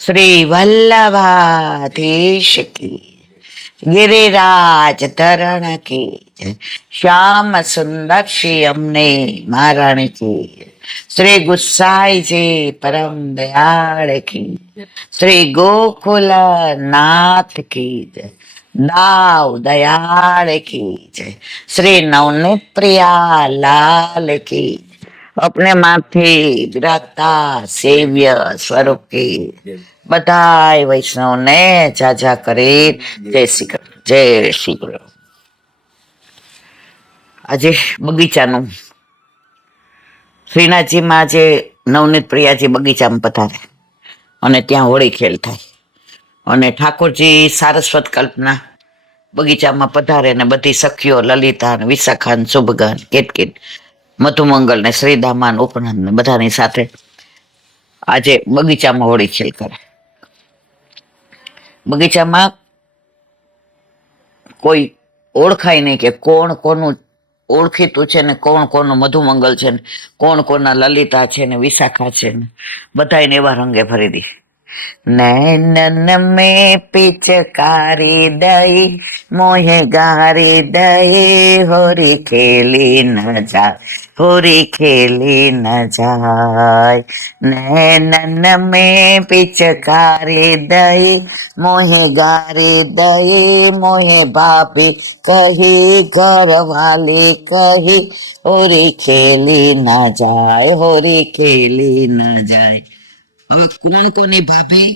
श्री वल्लभाधीश की, गिरिराज धरण की जय। श्याम सुंदर श्री अमने महाराणी की जय। श्री गुसाई जी परम दयाल की, श्री गोकुल नाथ की जय। दाव दयाल की जय। श्री नवनीत प्रिया लाल की, अपने माथे विराजता सेव्य स्वरूप की બધાય વૈષ્ણવને જાજા કરી જય શ્રી કૃષ્ણ, જય શ્રી કૃષ્ણ. આજે બગીચાનું શ્રીનાથજીમાં આજે નવનીત પ્રિયાજી બગીચામાં પધારે અને ત્યાં હોળી ખેલ થાય અને ઠાકોરજી સારસ્વત કલ્પના બગીચામાં પધારે ને બધી સખીઓ લલિતા ને વિશાખા ને શુભગન કેટકીટ મધુમંગલ ને શ્રીદામા ને ઉપનંદ ને બધાની સાથે આજે બગીચામાં હોળી ખેલ કરે. બગીચામાં કોઈ ઓળખાય નહીં કે કોણ કોનું ઓળખીતું છે ને કોણ કોનું મધુમંગલ છે ને કોણ કોના લલિતા છે ને વિશાખા છે ને બધાને એવા રંગે ભરી દી. નૈનન મેં પિચકારી દઈ મોહે ગારી દઈ હોરી ખેલી ન જાય, હોરી ખેલી ન જાય. નૈનન મેં પિચકારી દઈ મોહે ગારી દઈ મોહે ભાભી કહી ઘર વાલી કહી હોરી ખેલી ના જાય, હોરી ખેલી ના જાય. હવે કોણ કોની ભાભી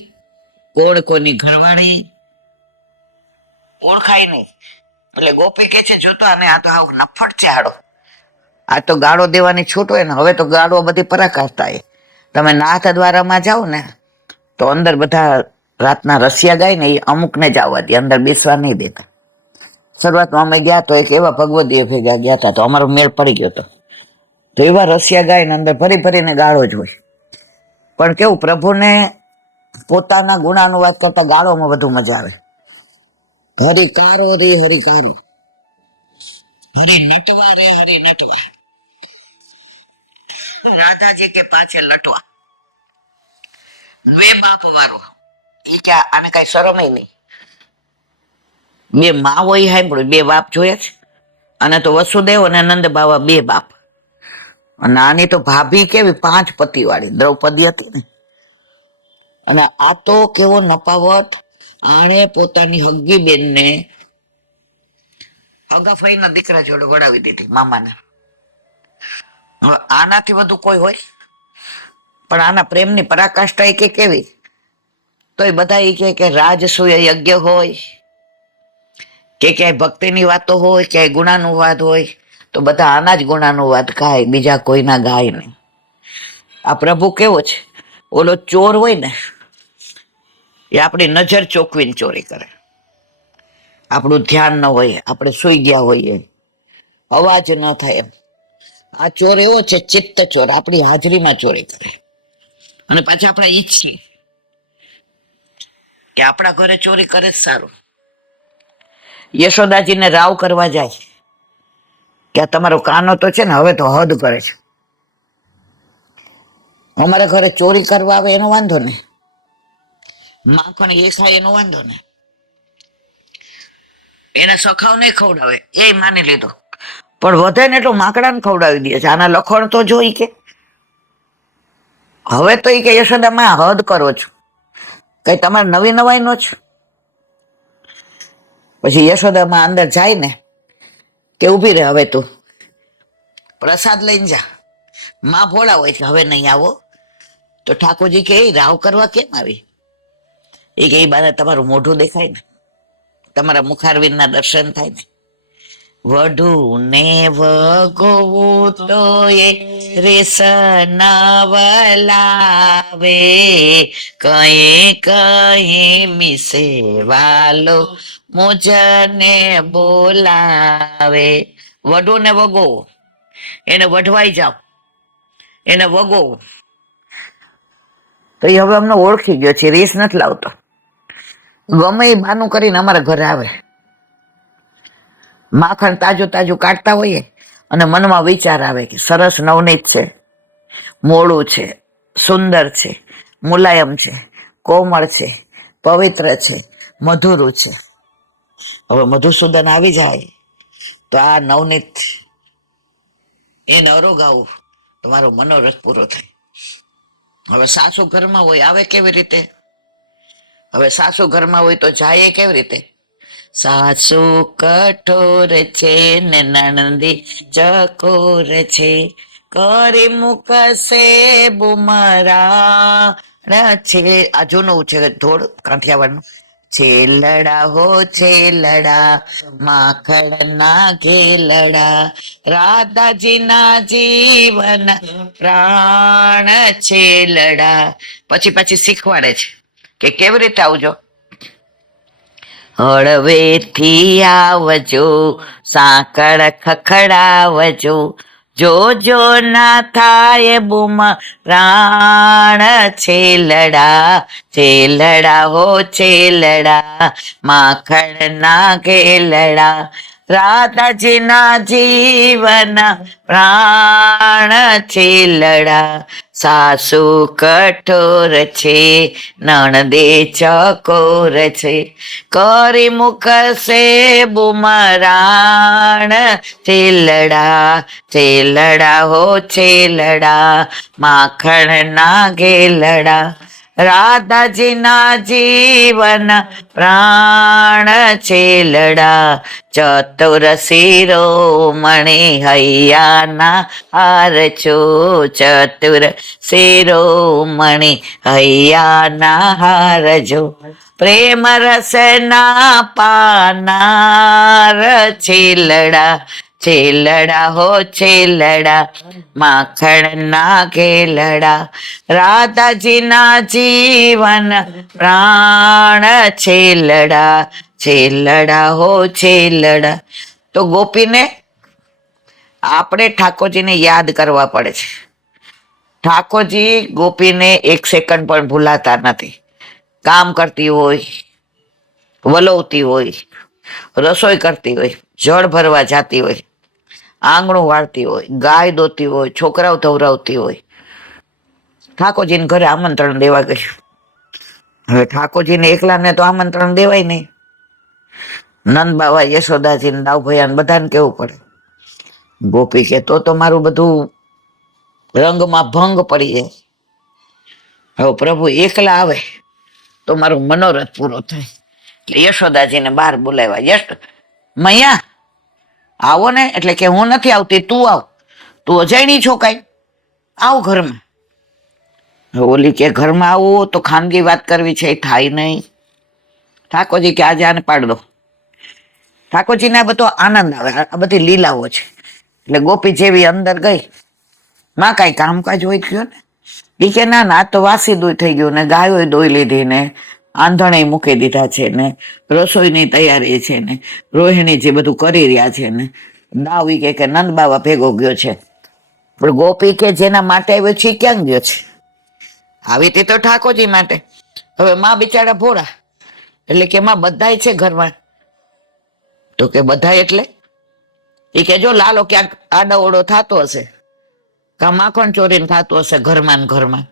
કોણ કોની ઘરવાળી ઓળખાય નહીં. એટલે ગોપી કે છે જોતો અને આ તો આવો નફટ છે હાડો, આ તો ગાળો દેવાની છૂટ હોય ને. હવે તો ગાળો બધી પરાકાષ્ઠા એ. તમે નાથ દ્વારામાં જાઓ ને તો અંદર બધા રાતના રસિયા ગાય ને એ અમુકને જ આવવા દે, અંદર બેસવા નહીં દેતા. શરૂઆતમાં અમે ગયા તો એક એવા ભગવદીય ભેગા ગયા હતા તો અમારો મેળ પડી ગયો હતો. તો એવા રસિયા ગાય ને અંદર ફરી ફરીને ગાળો જ હોય. પણ કેવું પ્રભુને પોતાના ગુણાનુવાદ કરતા ગાળોમાં વધુ મજા આવે. હરિકારો રે હરિકારો, હરિ નટવા રે હરિ નટવા. રાધાજી કે પાછે લટવા. બે બાપ વાળો એ ક્યાં આને કઈ શરમ નહીં. બે માં હોય સાંભળ્યું, બે બાપ જોયા છે. અને તો વસુદેવ અને નંદ બાવા બે બાપ. અને આની તો ભાભી કેવી 5 પતિ વાળી દ્રૌપદી હતી ને. અને આ તો કેવો નપાવત, આણે પોતાની હગ્ગી બેનને હગાફઈના દીકરા જોડે વડાવી દીધી મામાને. આનાથી વધુ કોઈ હોય? પણ આના પ્રેમની પરાકાષ્ઠા કે કેવી. તો એ બધા એ કે રાજસૂય યજ્ઞ હોય કે ક્યાંય ભક્તિની વાતો હોય, ક્યાંય ગુણાનુવાદ હોય તો બધા આના જ ગુણાનુવાદ ગાય, બીજા કોઈના ગાય નહીં. આ પ્રભુ કેવો છે, ઓલો ચોર હોય ને એ આપણી નજર ચોકવીને ચોરી કરે. આપણું ધ્યાન ન હોય, આપણે સુઈ ગયા હોઈએ, અવાજ ન થાય એમ. આ ચોર એવો છે ચિત્ત ચોર, આપણી હાજરીમાં ચોરી કરે. અને પાછા આપણે ઈચ્છીએ કે આપણા ઘરે ચોરી કરે જ સારું. યશોદાજીને રાવ કરવા જાય કે આ તમારો કાનો તો છે ને હવે તો હદ કરે છે, અમારા ઘરે ચોરી કરવા આવે એનો વાંધો ને, માખણ એ ખાય એનો વાંધો ને, એને સખાવ નહીં ખવડાવે એ માની લીધો. પણ વધે ને એટલું માકડાને ખવડાવી દે છે. આના લખણ તો જોઈ કે હવે તો એ કે યશોદામાં હદ કરો છો, કઈ તમારે નવી નવાઈ નો છો. પછી યશોદામાં અંદર જાય ને કે ઉભી રહે, હવે તું પ્રસાદ લઈને જા. માં ભોળા હોય છે, હવે નહીં આવો. તો ઠાકોરજી કે રાવ કરવા કેમ આવી? એ કે એ બાને તમારું મોઢું દેખાય ને, તમારા મુખારવિંદના દર્શન થાય ને. વઢુ ને વગોવું તો એ રેસનાવલાવે, કઈ કઈ મિસે વાલો મુજને બોલાવે. વઢુ ને વગોવો, એને વઢવાઈ જાવ, એને વગોવો. તો એ હવે અમને ઓળખી ગયો છે, રીસ નથી લાવતો. ગમે એ બાનું કરીને અમારા ઘરે આવે. માખણ તાજું તાજું કાઢતા હોઈએ અને મનમાં વિચાર આવે કે સરસ નવનીત છે, મોડું છે, સુંદર છે, મુલાયમ છે, કોમળ છે, પવિત્ર છે, મધુરું છે. હવે મધુસૂદન આવી જાય તો આ નવનીત એ નવરો ગાવું તમારો મનોરથ પૂરો થાય. હવે સાસુ ઘરમાં હોય આવે કેવી રીતે? હવે સાસુ ઘરમાં હોય તો જાય કેવી રીતે? સાસુ કઠોર છે ને નણંદી ચકોર છે, કરી મૂકશે બુમરા છે. આ જૂનું છે ધોળ કાંઠિયાવાડનું. છેલડા હો છેલડા માખણ ના ઘેલડા, રાધાજીના જીવન પ્રાણ છેલડા. પછી શીખવાડે છે કે કેવી રીતે આવજો. હળવેથી આવજો, સાંકળ ખખડાવજો, જો ના થાય બુમ રાણ છેલડા, છેલડા હો છેલડા માખણ ના ઘેલડા, રાધાજીના જીવન પ્રાણ છેલડા. સાસુ કઠોર છે નણદે ચકોર છે, કરી મૂકશે બુમરાણ છેલડા, છેલડા હો છેલડા માખણ ના ઘેલડા, રાધાજીના જીવન પ્રાણ છેલડા. ચતુર શિરોમણી હૈયાના હાર છો, ચતુર શિરોમણી હૈયાના હાર જો, પ્રેમ રસના પાનાર છેલડા, છેલડા હો છેલડા માખણ ના ઘેલડા, રાધાજીના જીવન પ્રાણ છેલડા, છેલડા હો છેલડા. તો ગોપીને આપણે ઠાકોરજીને યાદ કરવા પડે છે. ઠાકોરજી ગોપીને એક સેકન્ડ પણ ભૂલાતા નથી. કામ કરતી હોય, વલોવતી હોય, રસોઈ કરતી હોય, જળ ભરવા જાતી હોય, આંગણું વાળતી હોય, ગાય દોતી હોય, છોકરાઓ ધવરાવતી હોય, ઠાકોરજીને ઘરે આમંત્રણ દેવા ગઈ. હવે ઠાકોરજીને એકલાને તો આમંત્રણ દેવાય નહીં. નંદ બાવા, યશોદાજીને, દાઉભૈયાને બધાને કેવું પડે. ગોપી કે તો મારું બધું રંગમાં ભંગ પડી જાય. હવે પ્રભુ એકલા આવે તો મારો મનોરથ પૂરો થાય. એટલે યશોદાજીને બહાર બોલાવ્યા. મૈયા આવો ને. એટલે કે હું નથી આવતી, તું આવ, તું અજાયણી છો કાંઈ, આવ ઘરમાં. ઓલી કે ઘરમાં આવું તો ખાનગી વાત કરવી છે, થાય નહીં. ઠાકોરજી કે આજે આને પાડ દો. ઠાકોરજીને આ બધો આનંદ આવે, આ બધી લીલાઓ છે. એટલે ગોપી જેવી અંદર ગઈ. માં કાંઈ કામકાજ હોય થયો ને? એ કે ના ના, આ તો વાસી દોઈ થઈ ગયું ને, ગાયો દોઈ લીધી ને, આંધણે મૂકી દીધા છે ને, રસોઈની તૈયારી છે ને, રોહિણી જે બધું કરી રહ્યા છે ને, દાવ ઈ કે નંદ બાવા ભેગો ગયો છે. પણ ગોપી કે જેના માટે આવ્યો છે ક્યાં ગયો છે? આવી તે તો ઠાકોરજી માટે. હવે માં બિચારા ભોળા. એટલે કે માં બધાય છે ઘરમાં. તો કે બધાય એટલે એ કે જો લાલો ક્યાંક આડાઓડો થતો હશે, કા માખણ ચોરીને ખાતો હશે ઘરમાં ને ઘરમાં,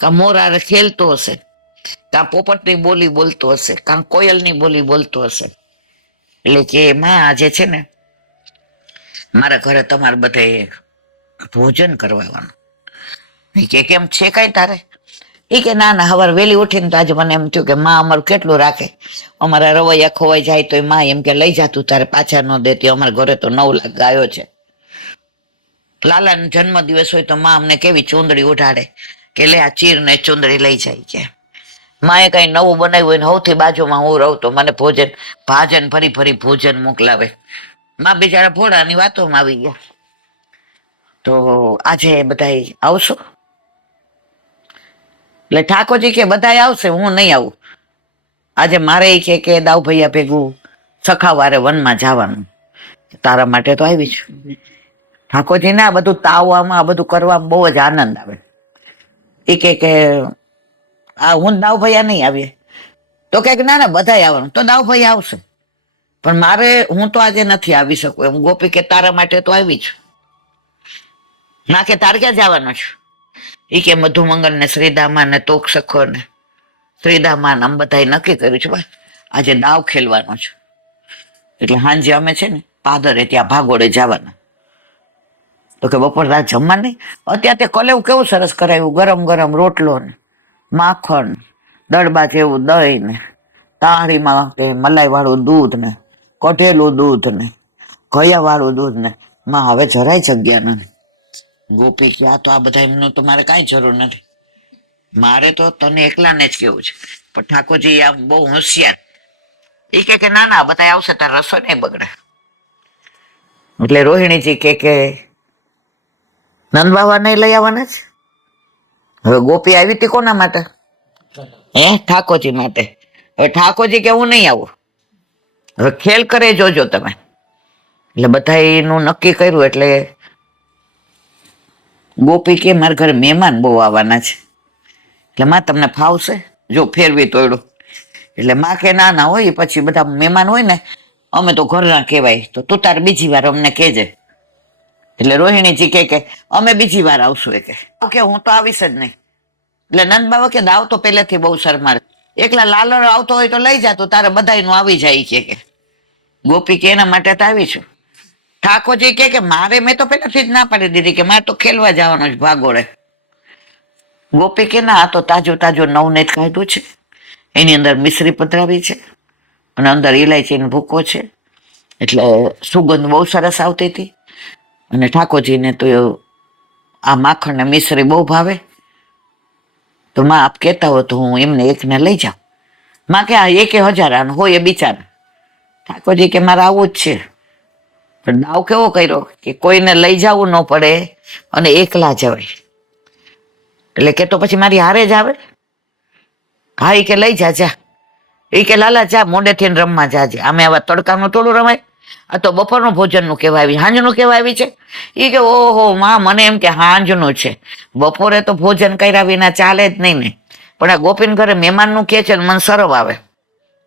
કા મોરારે ખેલતો હશે, કા પોપટની બોલી બોલતો હશે, કા કોયલની બોલી બોલતો હશે. એટલે કે માં આજે છે ને મારા ઘરે તમારે બધે ભોજન કરવાનું. એ કે કેમ છે કઈ તારે? એ કે ના ના, હવાર વહેલી ઉઠીને તો આજે મને એમ થયું કે માં અમારું કેટલું રાખે. અમારા રવૈયા ખોવાઈ જાય તો માં એમ કે લઈ જા તું, તારે પાછા ન દેતી. અમારા ઘરે તો 9 લાખ ગાયો છે. લાલાનો જન્મ દિવસ હોય તો માં અમને કેવી ચૂંદડી ઉઢાડે કે લે આ ચીર ને ચૂંદડી લઈ જાય. કે માએ કઈ નવું બનાવ્યું હોય ને સૌથી બાજુમાં હું રહું તો મને ભાજન ફરી ફરી ભોજન મોકલાવે. માં બિચારા ભોળાની વાતોમાં આવી ગયા. તો આજે બધાય આવશો? એટલે ઠાકોરજી કે બધાય આવશે, હું નહીં આવું. આજે મારે કે દાવ ભૈયા ભેગું સખાવારે વનમાં જવાનું. તારા માટે તો આવી છું. ઠાકોરજી ને આ બધું તાવવામાં, આ બધું કરવામાં બહુ જ આનંદ આવે. એ કે આ હું દાવ ભૈયા નહીં આવીએ. તો કે ના ના બધાય આવવાનું. તો દાવ ભૈયા આવશે, પણ મારે હું તો આજે નથી આવી શકું એમ. ગોપી કે તારા માટે તો આવી છું. ના કે તાર ક્યાં જવાનું છું? એ કે મધુમંગલ ને શ્રીદામા ને તોક સખો ને શ્રીદામાન આમ બધા નક્કી કર્યું છે આજે દાવ ખેલવાનો છે. એટલે હાંજે અમે છે ને પાદરે ત્યાં ભાગોળે જવાના. તો કે બપોર રાત જમવા નહીં. અત્યારે તે કલેવું કેવું સરસ કરાવ્યું, ગરમ ગરમ રોટલો ને માખણ, દળબા જેવું દહીં ને તાળીમાં કે મલાઈ વાળું દૂધ ને કઢેલું દૂધ ને ગયા વાળું દૂધ ને. માં હવે જરાય જગ્યા નથી. ગોપી કે આ તો આ બધા એમનું તો મારે કાંઈ જરૂર નથી, મારે તો તને એકલાને જ કેવું છે. પણ ઠાકોરજી આમ બહુ હોશિયાર, એ કે ના ના બધા આવશે તાર રસો નહીં બગડે. એટલે રોહિણીજી કે નંદ બાબા નહીં લઈ આવવાના છે. હવે ગોપી આવી હતી કોના માટે? ઠાકોરજી માટે. હવે ઠાકોરજી કે હું નહીં આવું, હવે ખેલ કરે જોજો તમે. એટલે બધા એનું નક્કી કર્યું. એટલે ગોપી કે મારા ઘરે મહેમાન બહુ આવવાના છે, એટલે માં તમને ફાવશે જો ફેરવી તોડ્યું. એટલે માં કે ના ના હોય, પછી બધા મહેમાન હોય ને અમે તો ઘરના કહેવાય, તો તું તાર બીજી વાર અમને કહેજે. એટલે રોહિણીજી કે અમે બીજી વાર આવશું. કે હું તો આવીશ જ નહીં. એટલે નંદ બાબા કે દાવ તો પહેલેથી બહુ શરમાળ, એકલા લાલર આવતો હોય તો લઈ જા, તો તારે બધાયનું આવી જાય. કે ગોપી કે એના માટે તો આવી છું. ઠાકોરજી કે મારે મેં તો પહેલાથી જ ના પાડી દીધી કે મારે તો ખેલવા જવાનું છે ભાગોળે. ગોપી કે ના, આ તો તાજું તાજું નવનેત કાઢ્યું છે, એની અંદર મિશ્રી પધરાવી છે અને અંદર ઇલાયચીનો ભૂકો છે, એટલે સુગંધ બહુ સરસ આવતી હતી. અને ઠાકોરજીને તો આ માખણ ને મિશ્રી બહુ ભાવે, તો માં આપ કહેતા હો તો હું એમને એકને લઈ જાઉં. માં કે આ 1000 હોય એ બિચારા. ઠાકોરજી કે મારે આવું જ છે. પણ દાવ કેવો કર્યો કે કોઈને લઈ જવું ન પડે અને એકલા જવાય. એટલે કે તો પછી મારી હારે જ આવે. હા, એ કે લઈ જા. એ કે લાલા જા, મોડેથી રમવા જાજે. અમે આવા તડકાનું થોડું રમાય, આ તો બપોરનું ભોજનનું કહેવા આવી, હાંજનું કહેવા આવી છે. એ કે ઓહો માં, મને એમ કે હાંજનું છે, બપોરે તો ભોજન કર્યા વિના ચાલે જ નહીં ને. પણ આ ગોપીન ઘરે મહેમાનનું કહે છે ને મને શરમ આવે.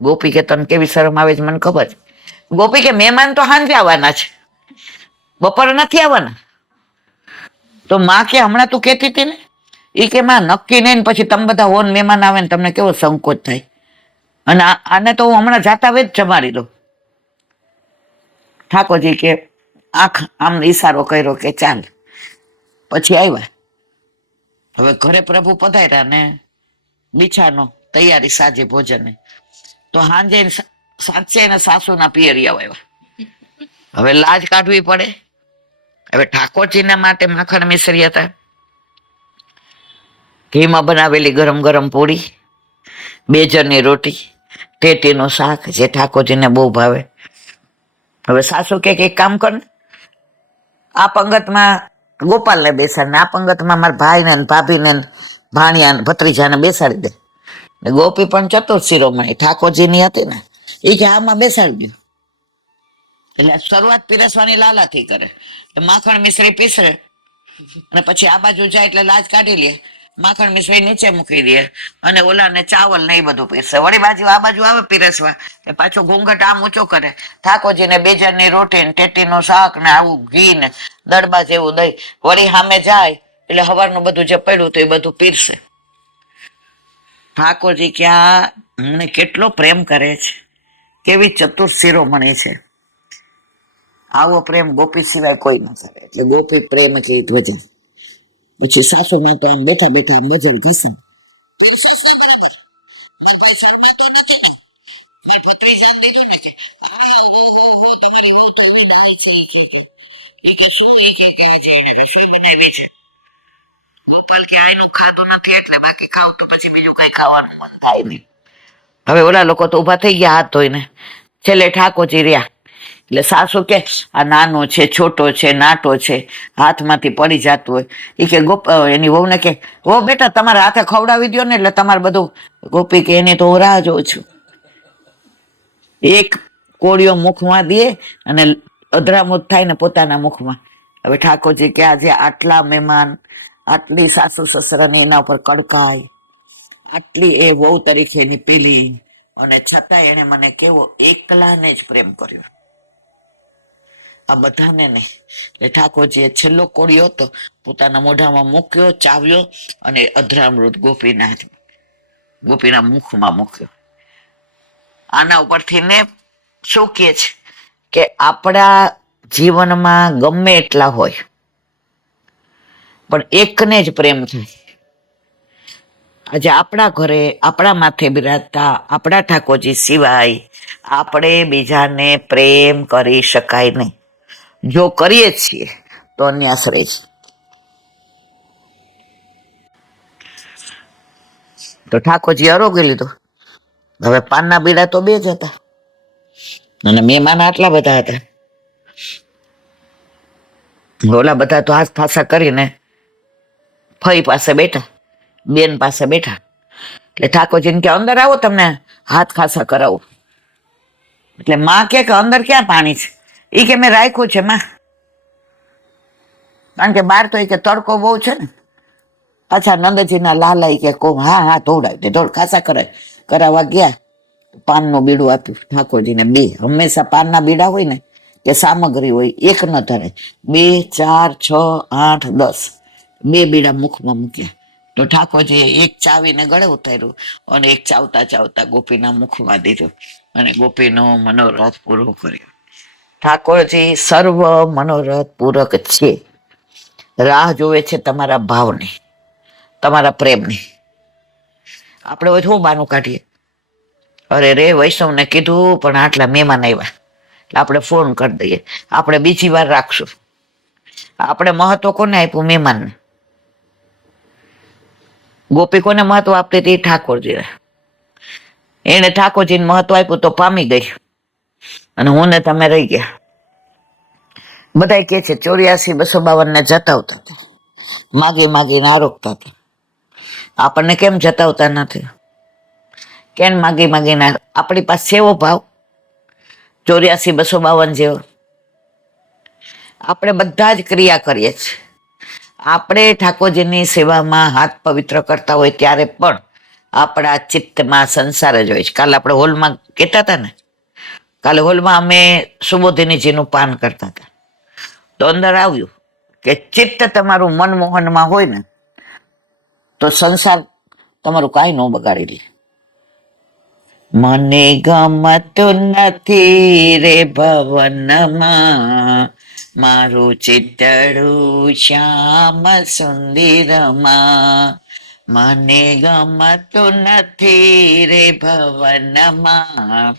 ગોપી કે તને કેવી શરમ આવે છે મને ખબર છે. ગોપી કે મહેમાન તો હાંજે આવવાના છે, બપોરે નથી આવવાના. તો માં કે હમણાં તું કહેતી હતી ને, એ કે માં નક્કી નહીં, પછી તમે બધા હોન મહેમાન આવે ને તમને કેવો સંકોચ થાય. અને આને તો હું હમણાં જાતા વેદ જમાડી દઉં. ઠાકોરજી કે આંખ આમ ઈશારો કર્યો કે ચાલ. પછી આવ્યા. હવે ઘરે પ્રભુ પધાર્યા ને બીછાનો તૈયારી સાજે ભોજન. તો હાંજે સાચે એને સાસુના પિયરિયા આવ્યા. હવે લાજ કાઢવી પડે. હવે ઠાકોરજીના માટે માખણ મિશ્રી હતા, ઘીમાં બનાવેલી ગરમ ગરમ પૂરી, બેજરની રોટી, ટેટીનું શાક જે ઠાકોરજીને બહુ ભાવે. હવે સાસુ કે એક કામ કર ને, આ પંગતમાં ગોપાલને બેસાડ ને આ પંગતમાં મારા ભાઈને ભાભીને ભાણિયા ભત્રીજાને બેસાડી દે. ગોપી પણ ચતુર શિરોમણી ઠાકોરજીની હતી ને, એ કે આમાં બેસાડી દો. એટલે શરૂઆત પીરસવાની લાલાથી કરે. માખણ મિશ્રી પીસરે અને પછી આ બાજુ જાય એટલે લાજ કાઢી લે, માખણ મિશ્રી નીચે મૂકી દે અને ઓલાને ચાવલ ને એ બધું પીરસે. વળી બાજુ આ બાજુ આવે પીરસવા, પાછો ઘૂંઘટ આમ ઊંચો કરે. ઠાકોરજીને બેજરની રોટી ને ટેટીનું શાક ને આવું ઘી ને દડબા જેવું દહીં. વળી સામે જાય એટલે સવારનું બધું જે પડ્યું તો એ બધું પીરસે. ઠાકોરજી ક્યાં મને કેટલો પ્રેમ કરે છે, કેવી ચતુર શિરોમણી છે. આવો પ્રેમ ગોપી સિવાય કોઈ ન કરે. એટલે ગોપી પ્રેમ કેવી ધ્વજા. પછી સાસુમાં તો આમ બેઠા બેઠા મજલ ઘસે. ગોપાલ કે આયનું ખાતું નથી એટલે બાકી ખાવ તો પછી બીજું કઈ ખાવાનું મન થાય નહીં. હવે ઓલા લોકો તો ઉભા થઈ ગયા હાથ ધોઈને. છેલ્લે ઠાકોરજી રહ્યા. એટલે સાસુ કે આ નાનો છે, છોટો છે, નાટો છે, હાથમાંથી પડી જતું હોય. એ કે એની વહુને કે ઓ બેટા તમારા હાથે ખવડાવી દો ને એટલે તમારે બધું. ગોપી કે એની તો હું રાહ જોઉં છું. એક કોળિયો મુખમાં દે અને અધરામુદ થાય ને પોતાના મુખમાં. હવે ઠાકોરજી કે આજે આટલા મહેમાન, આટલી સાસુ સસરાની એના ઉપર કડકાઈ, આટલી એ વહુ તરીકેની પીલી, અને છતાં એને મને કેવો એકલાને જ પ્રેમ કર્યો, આ બધાને નહીં. એટલે ઠાકોરજીએ છેલ્લો કોળિયો હતો પોતાના મોઢામાં મૂક્યો, ચાવ્યો અને અધરામૃત ગોપીના હાથમાં. ગોપીના મુખમાં મૂક્યો. આના ઉપરથી ને શું કહે છે કે આપણા જીવનમાં ગમે એટલા હોય પણ એકને જ પ્રેમ થાય. આજે આપણા ઘરે આપણા માથે બિરાજતા આપણા ઠાકોરજી સિવાય આપણે બીજાને પ્રેમ કરી શકાય નહીં. જો કરીએ છીએ તો અન્યાશ્રય છે. તો ઠાકોરજી આરોગી લીધો. હવે પાનના બીડા તો બે જ હતા અને મહેમાન આટલા બધા હતા. ઓલા બધા તો હાથ ફાંસા કરીને ફઈ પાસે બેઠા, બેન પાસે બેઠા. એટલે ઠાકોરજીને કે અંદર આવો, તમને હાથ ખાસા કરાવું. એટલે માં કે અંદર ક્યાં પાણી છે? એ કે મેં રાખ્યું છે માં, કારણ કે બહાર તો એ કે તડકો બહુ છે ને. પાછા નંદજીના લાલા કે હા હા ધોવડાવી દે, ધોડ ખાસા કરાવવા ગયા. પાનનું બીડું આપ્યું ઠાકોરજીને. બે હંમેશા પાનના બીડા હોય ને કે સામગ્રી હોય, એક ન ધરે. 2, 4, 6, 8, 10 બે બીડા મુખમાં મૂક્યા. તો ઠાકોરજીએ એક ચાવીને ગળે ઉતાર્યું અને એક ચાવતા ચાવતા ગોપીના મુખમાં દીધું અને ગોપીનો મનોરથ પૂરો કર્યો. ઠાકોરજી સર્વ મનોરથ પૂરક છે. રાહ જોવે છે તમારા ભાવની, તમારા પ્રેમની. આપણે હોય શું બાનું કાઢીએ, અરે રે વૈષ્ણવને કીધું પણ આટલા મહેમાન આવ્યા એટલે આપણે ફોન કરી દઈએ, આપણે બીજી વાર રાખશું. આપણે મહત્વ કોને આપ્યું? મહેમાનને. ગોપી કોને મહત્વ આપતી હતી? ઠાકોરજીને. એને ઠાકોરજીને મહત્વ આપ્યું તો પામી ગઈ અને હું ને તમે રહી ગયા. બધા કે છે 84-252 ને જતાવતા હતા, માગી માગીને આરોગતા હતા. આપણને કેમ જતાવતા નથી? કેમ માગી માગીને? આપણી પાસે એવો ભાવ 84-252 જેવો. આપણે બધા જ ક્રિયા કરીએ છીએ. આપણે ઠાકોરજીની સેવામાં હાથ પવિત્ર કરતા હોય ત્યારે પણ આપણા ચિત્તમાં સંસાર જ હોય છે. કાલે આપણે હોલમાં કહેતા હતા ને, કાલે હોલમાં અમે સુબોધિનીજીનું પાન કરતા હતા તો અંદર આવ્યું કે ચિત્ત તમારું મનમોહનમાં હોય ને તો સંસાર તમારું કાંઈ ન બગાડી લે. મને ગમતું નથી રે ભવનમાં, મારું ચિતડું શ્યામ સુંદરમાં. મને ગમતું નથી રે ભવનમાં,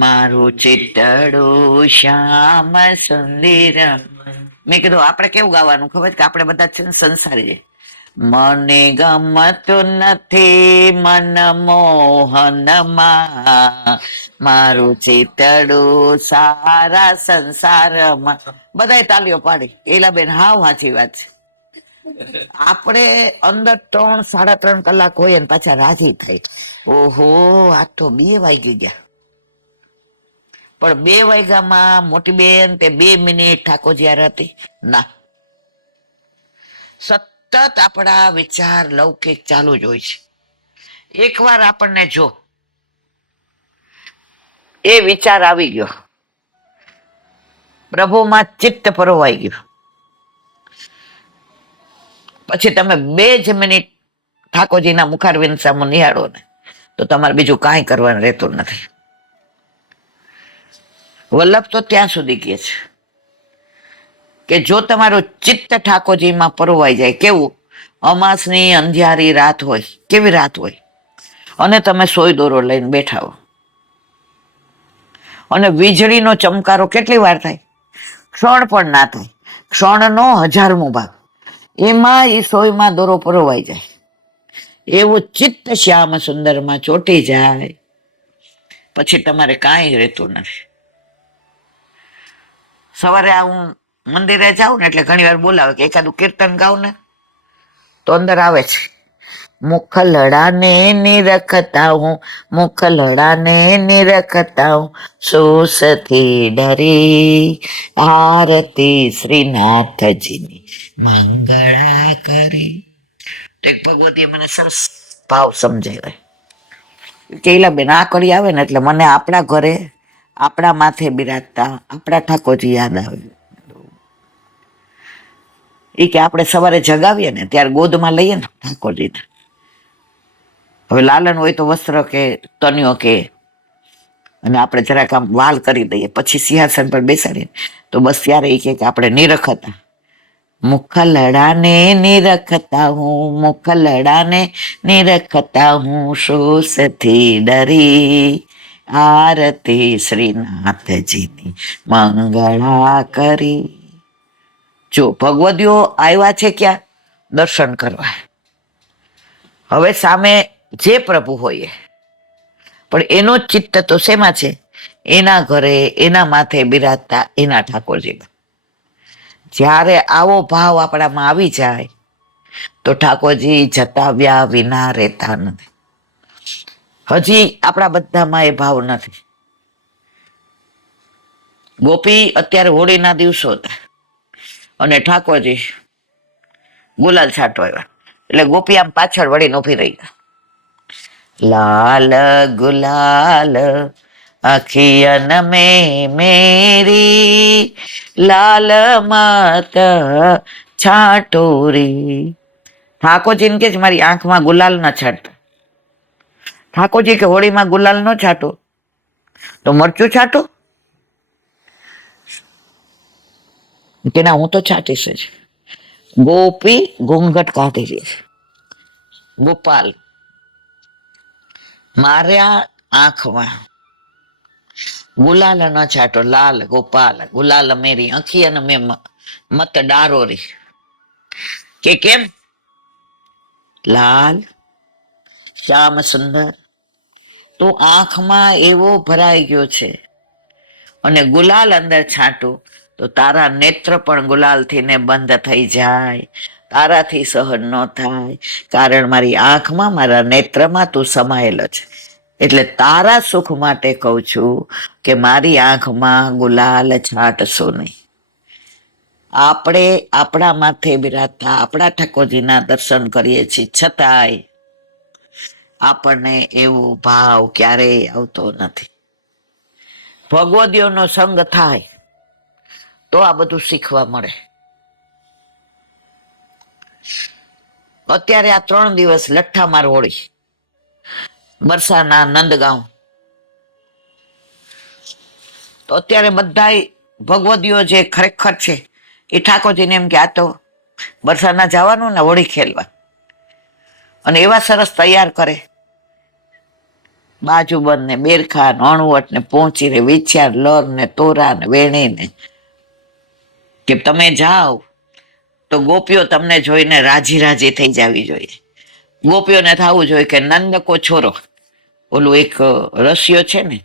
મારું ચિતડું શ્યામ સુંદરમ. મેં કીધું આપણે કેવું ગાવાનું ખબર કે આપણે બધા છે ને સંસારી છે. મને ગમતું નથી મનમોહનમાં, મારું ચિતડું સારા સંસારમાં. બધાય તાલીઓ પાડી. એલા બેન હાવ સાચી વાત છે. આપણે અંદર 3-3.5 કલાક હોય ને પાછા રાજી થાય, ઓહો આ તો 2 વાગી ગયા. પણ 2 વાગ્યામાં મોટી બેન તે 2 મિનિટ ઠાકોરજી હારે હતી ના. સતત આપણા વિચાર લૌકિક ચાલુ જ હોય છે. એકવાર આપણને જો એ વિચાર આવી ગયો, પ્રભુમાં ચિત્ત પરોવાઈ ગયું, પછી તમે 2 જ મિનિટ ઠાકોરજીના મુખારવિંદ સામુ નિહાળો ને તો તમારે બીજું કાંઈ કરવાનું રહેતું નથી. વલ્લભ તો ત્યાં સુધી કહે છે કે જો તમારું ચિત્ત ઠાકોરજીમાં પરોવાઈ જાય, કેવું અમાસની અંધિયારી રાત હોય, કેવી રાત હોય, અને તમે સોય દોરો લઈને બેઠા હો અને વીજળીનો ચમકારો કેટલી વાર થાય? ક્ષણ પણ ના થાય. ક્ષણનો 1000મો ભાગ એમાં એ સોયમાં દોરો પરોવાઈ જાય. એવું ચિત્ત શ્યામ સુંદરમાં ચોટી જાય પછી તમારે કાંઈ રહેતું નથી. સવારે હું મંદિરે જાઉં ને એટલે ઘણી વાર બોલાવે કે એકાદું કીર્તન ગાવ ને તો અંદર આવે છે, મુખલડાને નિરખતા હું, મુખલડાને નિરખતા હું, સોસથી ડરી આરતી શ્રીનાથજીની મંગળા કરી. એક ભગવતીએ મને સરસ ભાવ સમજાવ્યો કે બેન આ કરી આવે ને એટલે મને આપણા ઘરે આપણા માથે બિરાજતા આપણા ઠાકોરજી યાદ આવે. એ કે આપણે સવારે જગાવીએ ને ત્યારે ગોદમાં લઈએ ને ઠાકોરજીને હવે લાલન હોય તો વસ્ત્ર કે તન્યો કે, અને આપણે જરાક આમ વાલ કરી દઈએ, પછી સિંહાસન પર બેસાડીએ, તો બસ ત્યારે એ કે આપણે નિરખ હતા. મુખલડાને નિરખતા હું, મુખલડાને નિરખતા હું, શોષથી ડરી, આરતી શ્રીનાથજીની મંગળા કરી. જો ભગવદીઓ આવ્યા છે ક્યાં? દર્શન કરવા. હવે સામે જે પ્રભુ હોય, પણ એનો જ ચિત્ત તો શેમાં છે? એના ઘરે, એના માથે બિરાજતા એના ઠાકોરજીમાં. જ્યારે આવો ભાવ આપણામાં આવી જાય તો ઠાકોરજી જતાવ્યા વિના રહેતા નથી. હજી આપણા બધામાં એ ભાવ નથી. ગોપી અત્યારે હોળીના દિવસો હતા અને ઠાકોરજી ગુલાલ છાંટવા આવ્યા, એટલે ગોપી આમ પાછળ વળીને ઉભી રહી. લાલ ગુલાલ અખિયન में मेरी, लाल मत छाटो रे. ઠાકોરજી કે મારી આંખમાં ગુલાલ ન છાંટો. ઠાકોરજી કે હોળીમાં ગુલાલ ન છાંટો તો મરચું છાંટો. કે ના, હું તો છાંટીશ જ. ગોપી ઘૂંઘટ કાઢી રહી છે. ગોપાલ માર્યા આંખમાં ગુલાલ ન છાંટો, લાલ ગોપાલ ગુલાલ મેરી આંખી અને મેં મત ડારો રી. કે કેમ? લાલ શ્યામ સુંદર તો આંખમાં એવો ભરાઈ ગયો છે, અને ગુલાલ અંદર છાંટું તો તારા નેત્ર પણ ગુલાલથી ને બંધ થઈ જાય, તારાથી સહન ન થાય, કારણ મારી આંખમાં, મારા નેત્રમાં તું સમાયેલો છે. એટલે તારા સુખ માટે કહું છું કે મારી આંખમાં ગુલાલ છાંટશો નહીં. આપણે આપણા માથે બિરાજતા આપણા ઠાકોરજીના દર્શન કરીએ છીએ, છતાંય આપણને એવો ભાવ ક્યારેય આવતો નથી. ભગવદીઓનો સંગ થાય તો આ બધું શીખવા મળે. અત્યારે આ 3 દિવસ લઠ્ઠામાર હોળી, બરસાના નંદગાંવ, તો અત્યારે બધા ભગવદીઓ જે ખરેખર છે એ ઠાકોરજીને એમ કે આ તો બરસાના જવાનું ને હોળી ખેલવા, અને એવા સરસ તૈયાર કરે, બાજુબંધ ને બેરખા ને અણવટ ને પહોંચી ને વિચાર લર ને તોરા ને વેણી ને, કે તમે જાઓ તો ગોપીઓ તમને જોઈને રાજી રાજી થઈ જવી જોઈએ. ગોપીઓને થવું જોઈએ કે નંદ કો છોરો, ઓલું એક રસિયો છે ને,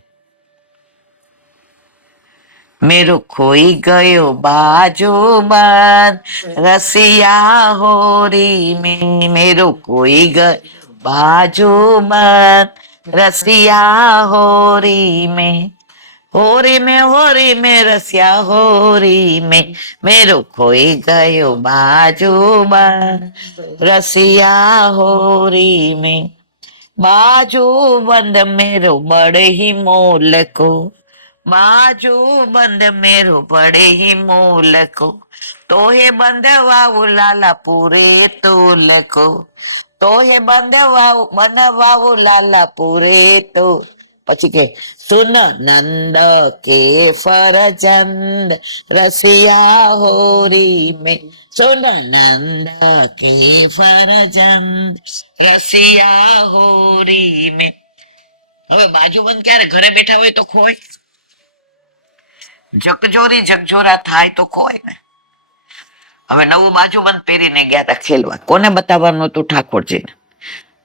મેરો ખોઈ ગયો બાજુબંધ રસિયા હોરી में, મેરો ખોઈ ગયો બાજુબંધ રસિયા હોરી में, હોરી में રસિયા હોરી में, મેરો ખોઈ ગયો બાજુબંધ રસિયા હોરી में, બાજુબંધ મેરો બड़े ही मोल को, બાજુબંધ મેરો બड़े ही मोल को, तो हे બંધવાવું લાલા પૂરે તોલ को, તો હે બંધવાવું લાલા પૂરે તો. પછી કે સુન નંદ કે ફરજંદ રસિયા હોરી में, સુન નંદ કે ફરજંદ રસિયા હોરી में. હવે બાજુબંધ ક્યારે? ઘરે બેઠા હોય તો ખોય, જગજોરી જગજોરા થાય તો ખોય ને. હવે નવું બાજુબંધ પહેરીને ગયા હતા ખેલવા, કોને બતાવવાનું હતું? ઠાકોરજીને.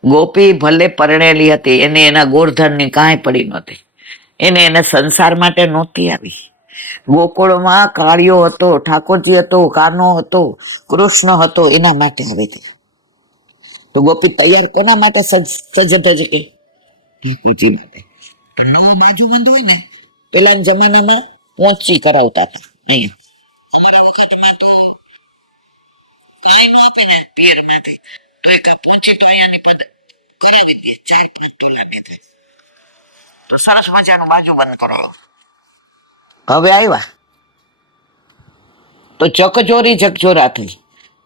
ગોપી ભલે પરણેલી હતી, એને એના ગોરધનની કાંઈ પડી નહોતી, એને સંસાર માટે નહોતી આવી. ગોકુળમાં કાળિયો હતો, ઠાકોરજી હતો, કાનો હતો, કૃષ્ણ હતો, એના માટે આવી હતી. તો ગોપી તૈયાર કોના માટે સજ્જ કે? ઠાકોરજી માટે. નવો બાજુબંધ હોય ને, પેલાના જમાનામાં પહોંચી કરાવતા હતા. અહીંયા અમારા વખતમાં તો કઈ ન આપી ને પિયરમાંથી, તો એક પહોંચી તો અહીંયાની પદ કરાવી દે, 4-5 તોલાની થાય. તો સરસ મજાનું બાજુબંધ કરો. હવે આવ્યા તો ચકચોરી જગજોરા થઈ.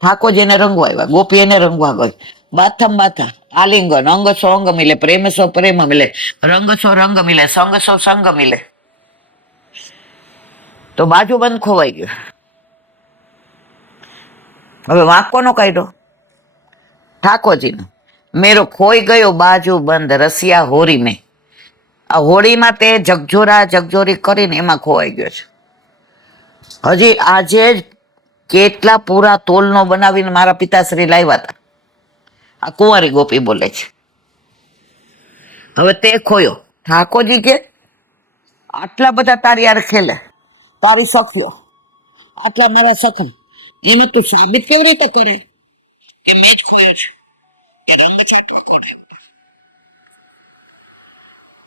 ઠાકોરજીને રંગવા આવ્યા, ગોપી એને રંગવા ગઈ. બાથમ બાથા આલિંગન, અંગ સો અંગ મિલે, પ્રેમ સો પ્રેમ મિલે, રંગ સો રંગ મિલે, સંગ સો સંગ મિલે. તો બાજુબંધ ખોવાઈ ગયો. હવે વાંક કોનો કાઢ્યો? ઠાકોરજીનો. મેરો ખોઈ ગયો બાજુબંધ રસિયા હોરી મેં. આ હોળીમાં તે જગજોરા જગજોરી કરીને એમાં ખોવાઈ ગયો છે. હજી આજે જ કેટલા પૂરા તોલનો બનાવીને મારા પિતાશ્રી લાવ્યા હતા. આ કુંવારી ગોપી બોલે છે. હવે તે ખોયો. ઠાકોરજી કે આટલા બધા તારી યાર ખેલે, તારી સખ્યો, આટલા મારા સખા, એને તું સાબિત કેવી રીતે કરે કે મેં જ ખોયો છે? એ રંગ છાંટવા કોણ આવ્યો?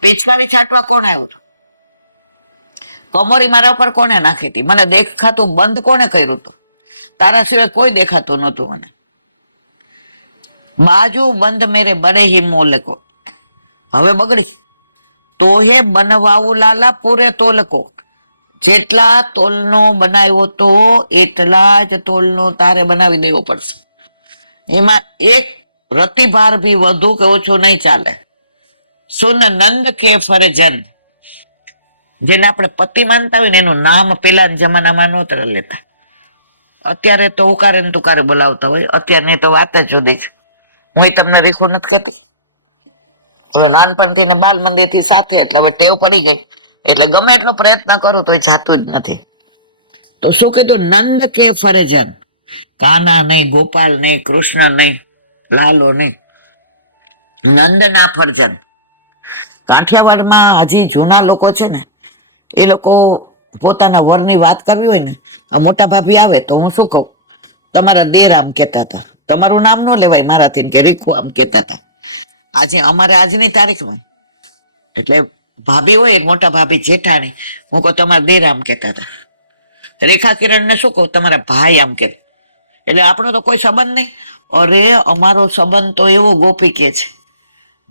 પેચકારી છાંટવા કોણ આવ્યો? કમોરી મારા ઉપર કોને નાખી હતી? મને દેખાતું બંધ કોને કર્યું હતું? તારા સિવાય કોઈ દેખાતું નતું મને. બાજુ બંધ મેરે બડે હી મોલકો. હવે બગડી તો હે બનવાવું લાલા પૂરે તોલકો. જેટલા તોલનો બનાવ્યો તો એટલા જ તોલનો તારે બનાવી દેવો પડશે. એમાં એક રતિભાર ભી વધુ કે ઓછું નહીં ચાલે. સુન નંદ કે ફરજન, જેને આપણે પતિ માનતા હોય ને એનું નામ પેલા જમાનામાં નહોતા લેતા. અત્યારે તો ઉકારે ને તુકારે બોલાવતા હોય. અત્યારની તો વાત જ જુદી છે. હું તમને રીખો નથી કહેતી. હવે નાનપણથી ને બાલ મંદિર થી સાથે એટલે હવે ટેવ પડી ગઈ, એટલે ગમે એટલો પ્રયત્ન કરું તો એ જાતું જ નથી. તો શું કીધું? નંદ કે ફરજન. કાના નહીં, ગોપાલ નહીં, કૃષ્ણ નહીં, લાલો નહીં, નંદ ના ફરજન. કાઠિયાવાડમાં હજી જૂના લોકો છે ને, એ લોકો પોતાના વરની વાત કરવી હોય ને, આ મોટા ભાભી આવે તો હું શું કહું, તમારા દેર આમ કેતા હતા, તમારું નામ ન લેવાય મારાથી કે રીખું આમ કેતા હતા. આજે અમારે આજની તારીખમાં એટલે ભાભી હોય, મોટા ભાભી જેઠાણી, હું કહું તમારા દેર આમ કેતા હતા. રેખા કિરણ ને શું કહું, તમારા ભાઈ આમ કે. એટલે આપણો તો કોઈ સંબંધ નહીં. અરે અમારો સંબંધ તો એવો ગોપી કે છે,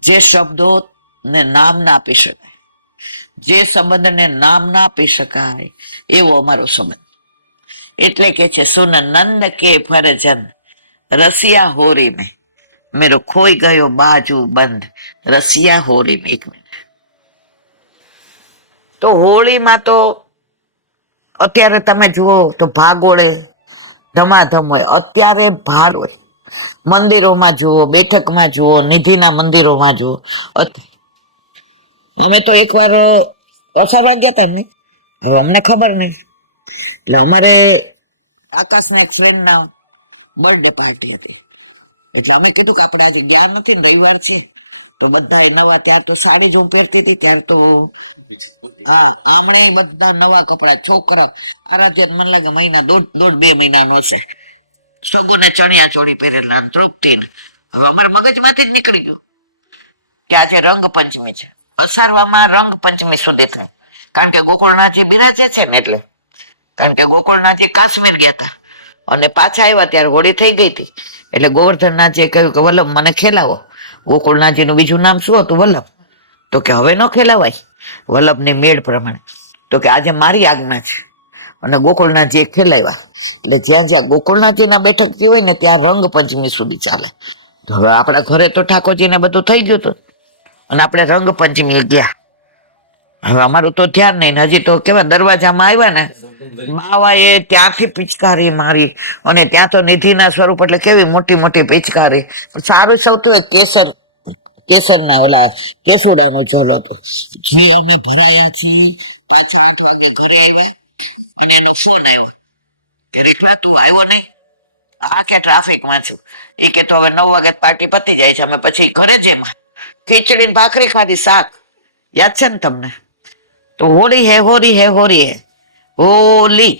જે શબ્દો ને નામ ના આપી શકાય, જે સંબંધને નામ ના આપી શકાય એવો અમારો સંબંધ. એટલે કે છે સુન નંદ કે ફરજન રસિયા હોરી મેં, મેરો ખોઈ ગયો બાજુ બંધ રસિયા હોળી મેં. એક મિનિટ. તો હોળીમાં તો અત્યારે તમે જુઓ તો ભાગોળે ધમાધમ હોય. અત્યારે ભાર હોય. મંદિરોમાં જુઓ, બેઠકમાં જુઓ, નિધિના મંદિરોમાં જુઓ. અમે તો એકવાર અસારવા ગયા હતા ને, હવે અમને ખબર નહીં, એટલે અમારે આકાશના એક ફ્રેન્ડ ના બર્થડે પાર્ટી હતી. એટલે અમે કીધું કે આપણે આજે ગયા નથી, રવિવાર છે, તો બધા નવા, ત્યાં તો સાડી જો પહેરતી હતી, ત્યાર તો હા આમણે બધા નવા કપડા, છોકરા આરાધ્ય મને લાગે મહિના દોઢ 2 મહિનાનો છે, સગુને ચણિયા ચોળી પહેરેલા, તૃપ્તિ. હવે અમારા મગજમાંથી જ નીકળી ગયું કે આજે રંગ પંચમી છે. અસારવામાં રંગ પંચમી સુધી થાય, કારણ કે ગોકુળનાથજી બિરાજે છે ને, એટલે કારણ કે ગોકુળનાથજી કાશ્મીર ગયા હતા અને પાછા આવ્યા ત્યારે હોળી થઈ ગઈ હતી. એટલે ગોવર્ધનનાથજીએ કહ્યું કે વલ્લભ મને ખેલાવો. ગોકુળનાથજીનું બીજું નામ શું હતું? વલ્લભ. તો કે હવે ન ખેલાવાય વલ્લભની મેળ પ્રમાણે. તો કે આજે મારી આજ્ઞા છે, અને ગોકુળનાથજી ખેલાવ્યા. એટલે જ્યાં જ્યાં ગોકુળનાથજીના બેઠકથી હોય ને ત્યાં રંગ પંચમી સુધી ચાલે. હવે આપણા ઘરે તો ઠાકોરજીને બધું થઈ ગયું હતું અને આપણે રંગ પંચમી ગયા. હવે અમારું તો ધ્યાન નહીં. હજી તો કેવા દરવાજામાં આવ્યા ને, બાવાએ ત્યાંથી પિચકારી મારી, અને ત્યાં તો નિધિના સ્વરૂપ એટલે કેવી મોટી મોટી પિચકારી. સારું સૌથી કેસરના ઓલા કેસુડાનો જલ હતો. જે અમે ભરાયા છીએ પાછા 8 વાગે ઘરે આવ્યા અને એનો ફોન આવ્યો કે રેખા તું આવ્યો નહીં, આ કે ટ્રાફિકમાં છું. એ કે તો હવે 9 વાગે પાર્ટી પતી જાય છે, અમે પછી ઘરે જ એમાં ખીચડી ભાખરી ખાધી, શાક. યાદ છે ને તમને? તો હોળી હે હોળી હે હોળી હે, હોલી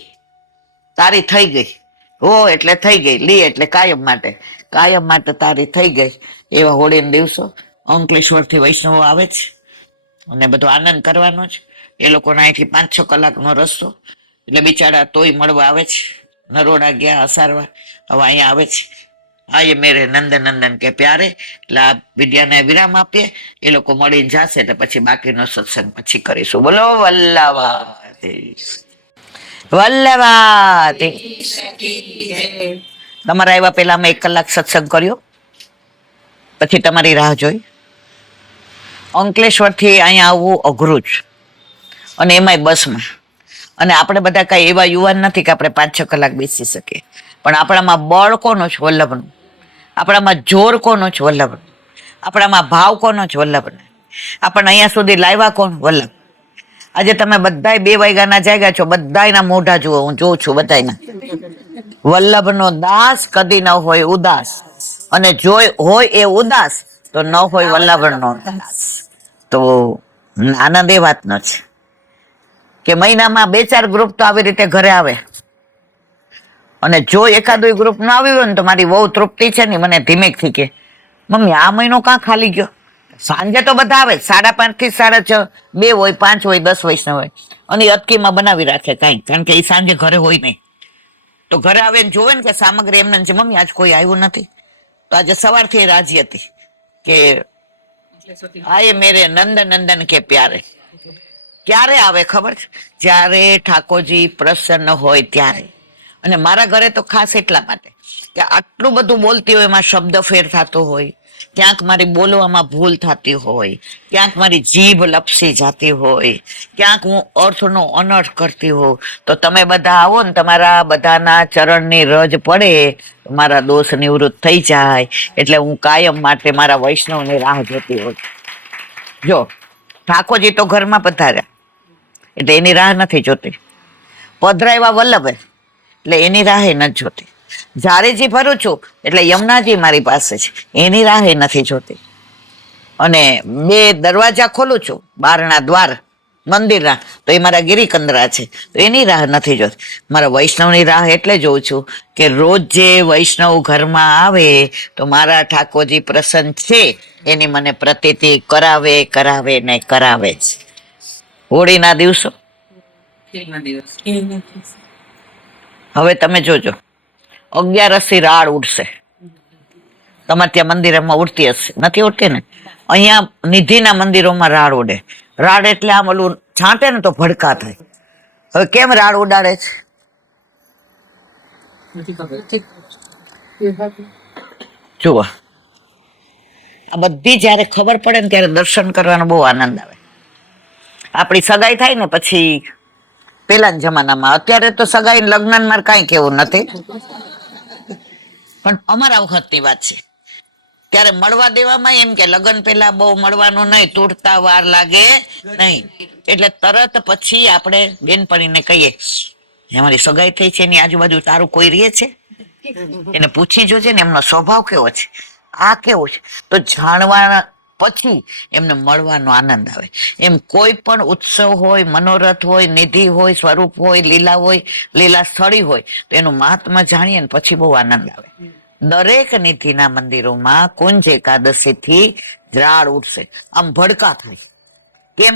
તારી થઈ ગઈ. હો એટલે થઈ ગઈ, લી એટલે કાયમ માટે, કાયમ માટે તારી થઈ ગઈ. એવા હોળીના દિવસો અંકલેશ્વરથી વૈષ્ણવો આવે છે અને બધો આનંદ કરવાનો છે. એ લોકોના અહીંથી 5-6 કલાકનો રસ્તો, એટલે બિચારા તોય મળવા આવે છે. નરોડા ગયા અસારવા, હવે અહીંયા આવે છે. આયે મેરે નંદ નંદન કે પ્યારે. એટલે આ વિદ્યાને વિરામ આપીએ, એ લોકો મળીને જશે એટલે પછી બાકીનો સત્સંગ પછી કરીશું. બોલો વલ્લભાદેવી વલ્લભાદેવી. તમારા આવ્યા પહેલા અમે 1 કલાક સત્સંગ કર્યો. પછી તમારી રાહ જોઈ. અંકલેશ્વરથી અહીંયા આવવું અઘરું જ, અને એમાંય બસમાં. અને આપણે બધા કાંઈ એવા યુવાન નથી કે આપણે 5-6 કલાક બેસી શકીએ. પણ આપણામાં બળ કોનો છે? વલ્લભનું. આપણામાં જોર કોનો છે? વલ્લભનું. આપણામાં ભાવ કોનો છે? વલ્લભનો. આપણને અહીંયા સુધી લાવ્યા કોણ? વલ્લભ. આજે તમે બધાય 2 વાગ્યાના જાગ્યા છો, બધાયના મોઢા જુઓ, હું જોઉં છું બધાયના. વલ્લભનો દાસ કદી ન હોય ઉદાસ, અને જો હોય એ ઉદાસ તો ન હોય વલ્લભનો દાસ. તો આનંદ એ વાતનો છે કે મહિનામાં 2-4 ગ્રુપ તો આવી રીતે ઘરે આવે, અને જો એકાદુય ગ્રુપ ન આવ્યું હોય ને તો મારી બહુ તૃપ્તિ છે ને, મને ધીમેકથી કે મમ્મી આ મહિનો કાં ખાલી ગયો. સાંજે તો બધા આવે 5:30 થી 6:30, 2 હોય, 5 હોય, 10 વૈષ્ણવ હોય, અને એ અટકીમાં બનાવી રાખે કાંઈ, કારણ કે એ સાંજે ઘરે હોય નહીં. તો ઘરે આવે ને જોવે ને કે સામગ્રી એમને છે, મમ્મી આજ કોઈ આવ્યું નથી. તો આજે સવારથી રાજી હતી કે આયે મેરે નંદ નંદન કે પ્યારે. ક્યારે આવે ખબર છે? જ્યારે ઠાકોરજી પ્રસન્ન હોય ત્યારે. અને મારા ઘરે તો ખાસ એટલા માટે કે આટલું બધું બોલતી હોય, એમાં શબ્દ ફેર થતો હોય, ક્યાંક મારી બોલવામાં ભૂલ થતી હોય, ક્યાંક મારી જીભ લપસી જતી હોય, ક્યાંક હું અર્થનો અનર્થ કરતી હોઉં, તો તમે બધા આવો ને, તમારા બધાના ચરણની રજ પડે, મારા દોષ નિવૃત્ત થઈ જાય. એટલે હું કાયમ માટે મારા વૈષ્ણવની રાહ જોતી હોઉં. જો ઠાકોરજી તો ઘરમાં પધાર્યા એટલે એની રાહ નથી જોતી. પધરાવ્યા વલ્લભે એટલે એની રાહ નથી જોતી. ઝારીજી ભરું છું એટલે યમુનાજી મારી પાસે છે, એની રાહ નથી જોતી. અને 2 દરવાજા ખોલું છું, બારના દ્વાર મંદિરના, તો એ મારા ગિરિકંદરા છે, તો એની રાહ નથી જોતી. મારા વૈષ્ણવની રાહ એટલે જોઉં છું કે રોજ જે વૈષ્ણવ ઘરમાં આવે તો મારા ઠાકોરજી પ્રસન્ન છે એની મને પ્રતીતિ કરાવે કરાવે ને કરાવે જ. હોળીના દિવસો હવે તમે જોજો, 11 રાડ ઉડશે. તમારે ત્યાં મંદિરમાં ઉડતી હશે, નથી ઉડતી ને? અહીંયા નિધિના મંદિરોમાં રાડ ઉડે. રાડ એટલે આમ ઓલું છાંટે ને તો ભડકા થાય. હવે કેમ રાડ ઉડાડે છે? જુઓ, આ બધી જયારે ખબર પડે ને ત્યારે દર્શન કરવાનો બહુ આનંદ આવે. આપણી સગાઈ થાય ને પછી પેલાના જમાનામાં, અત્યારે તો સગાઈ લગ્ન માં કાંઈ કેવું નથી, પણ અમારા વખતની વાત છે. ત્યારે મળવા દેવામાં એમ કે લગ્ન પેલા બહુ મળવાનું નહીં, તૂટતા વાર લાગે નહીં. એટલે તરત પછી આપણે બેનપણીને કહીએ અમારી સગાઈ થઈ છે, એની આજુબાજુ તારું કોઈ રહે છે, એને પૂછી જોજે ને એમનો સ્વભાવ કેવો છે, આ કેવું છે. તો જાણવા પછી એમને મળવાનો આનંદ આવે. એમ કોઈ પણ ઉત્સવ હોય, મનોરથ હોય, નિધિ હોય, સ્વરૂપ હોય, લીલા હોય, લીલા સ્થળી હોય, તો એનું મહાત્મા જાણીએ ને પછી બહુ આનંદ આવે. દરેક નિધિના મંદિરોમાં કુંજ એકાદશી થી રાડ ઉઠશે, આમ ભડકા થાય. કેમ?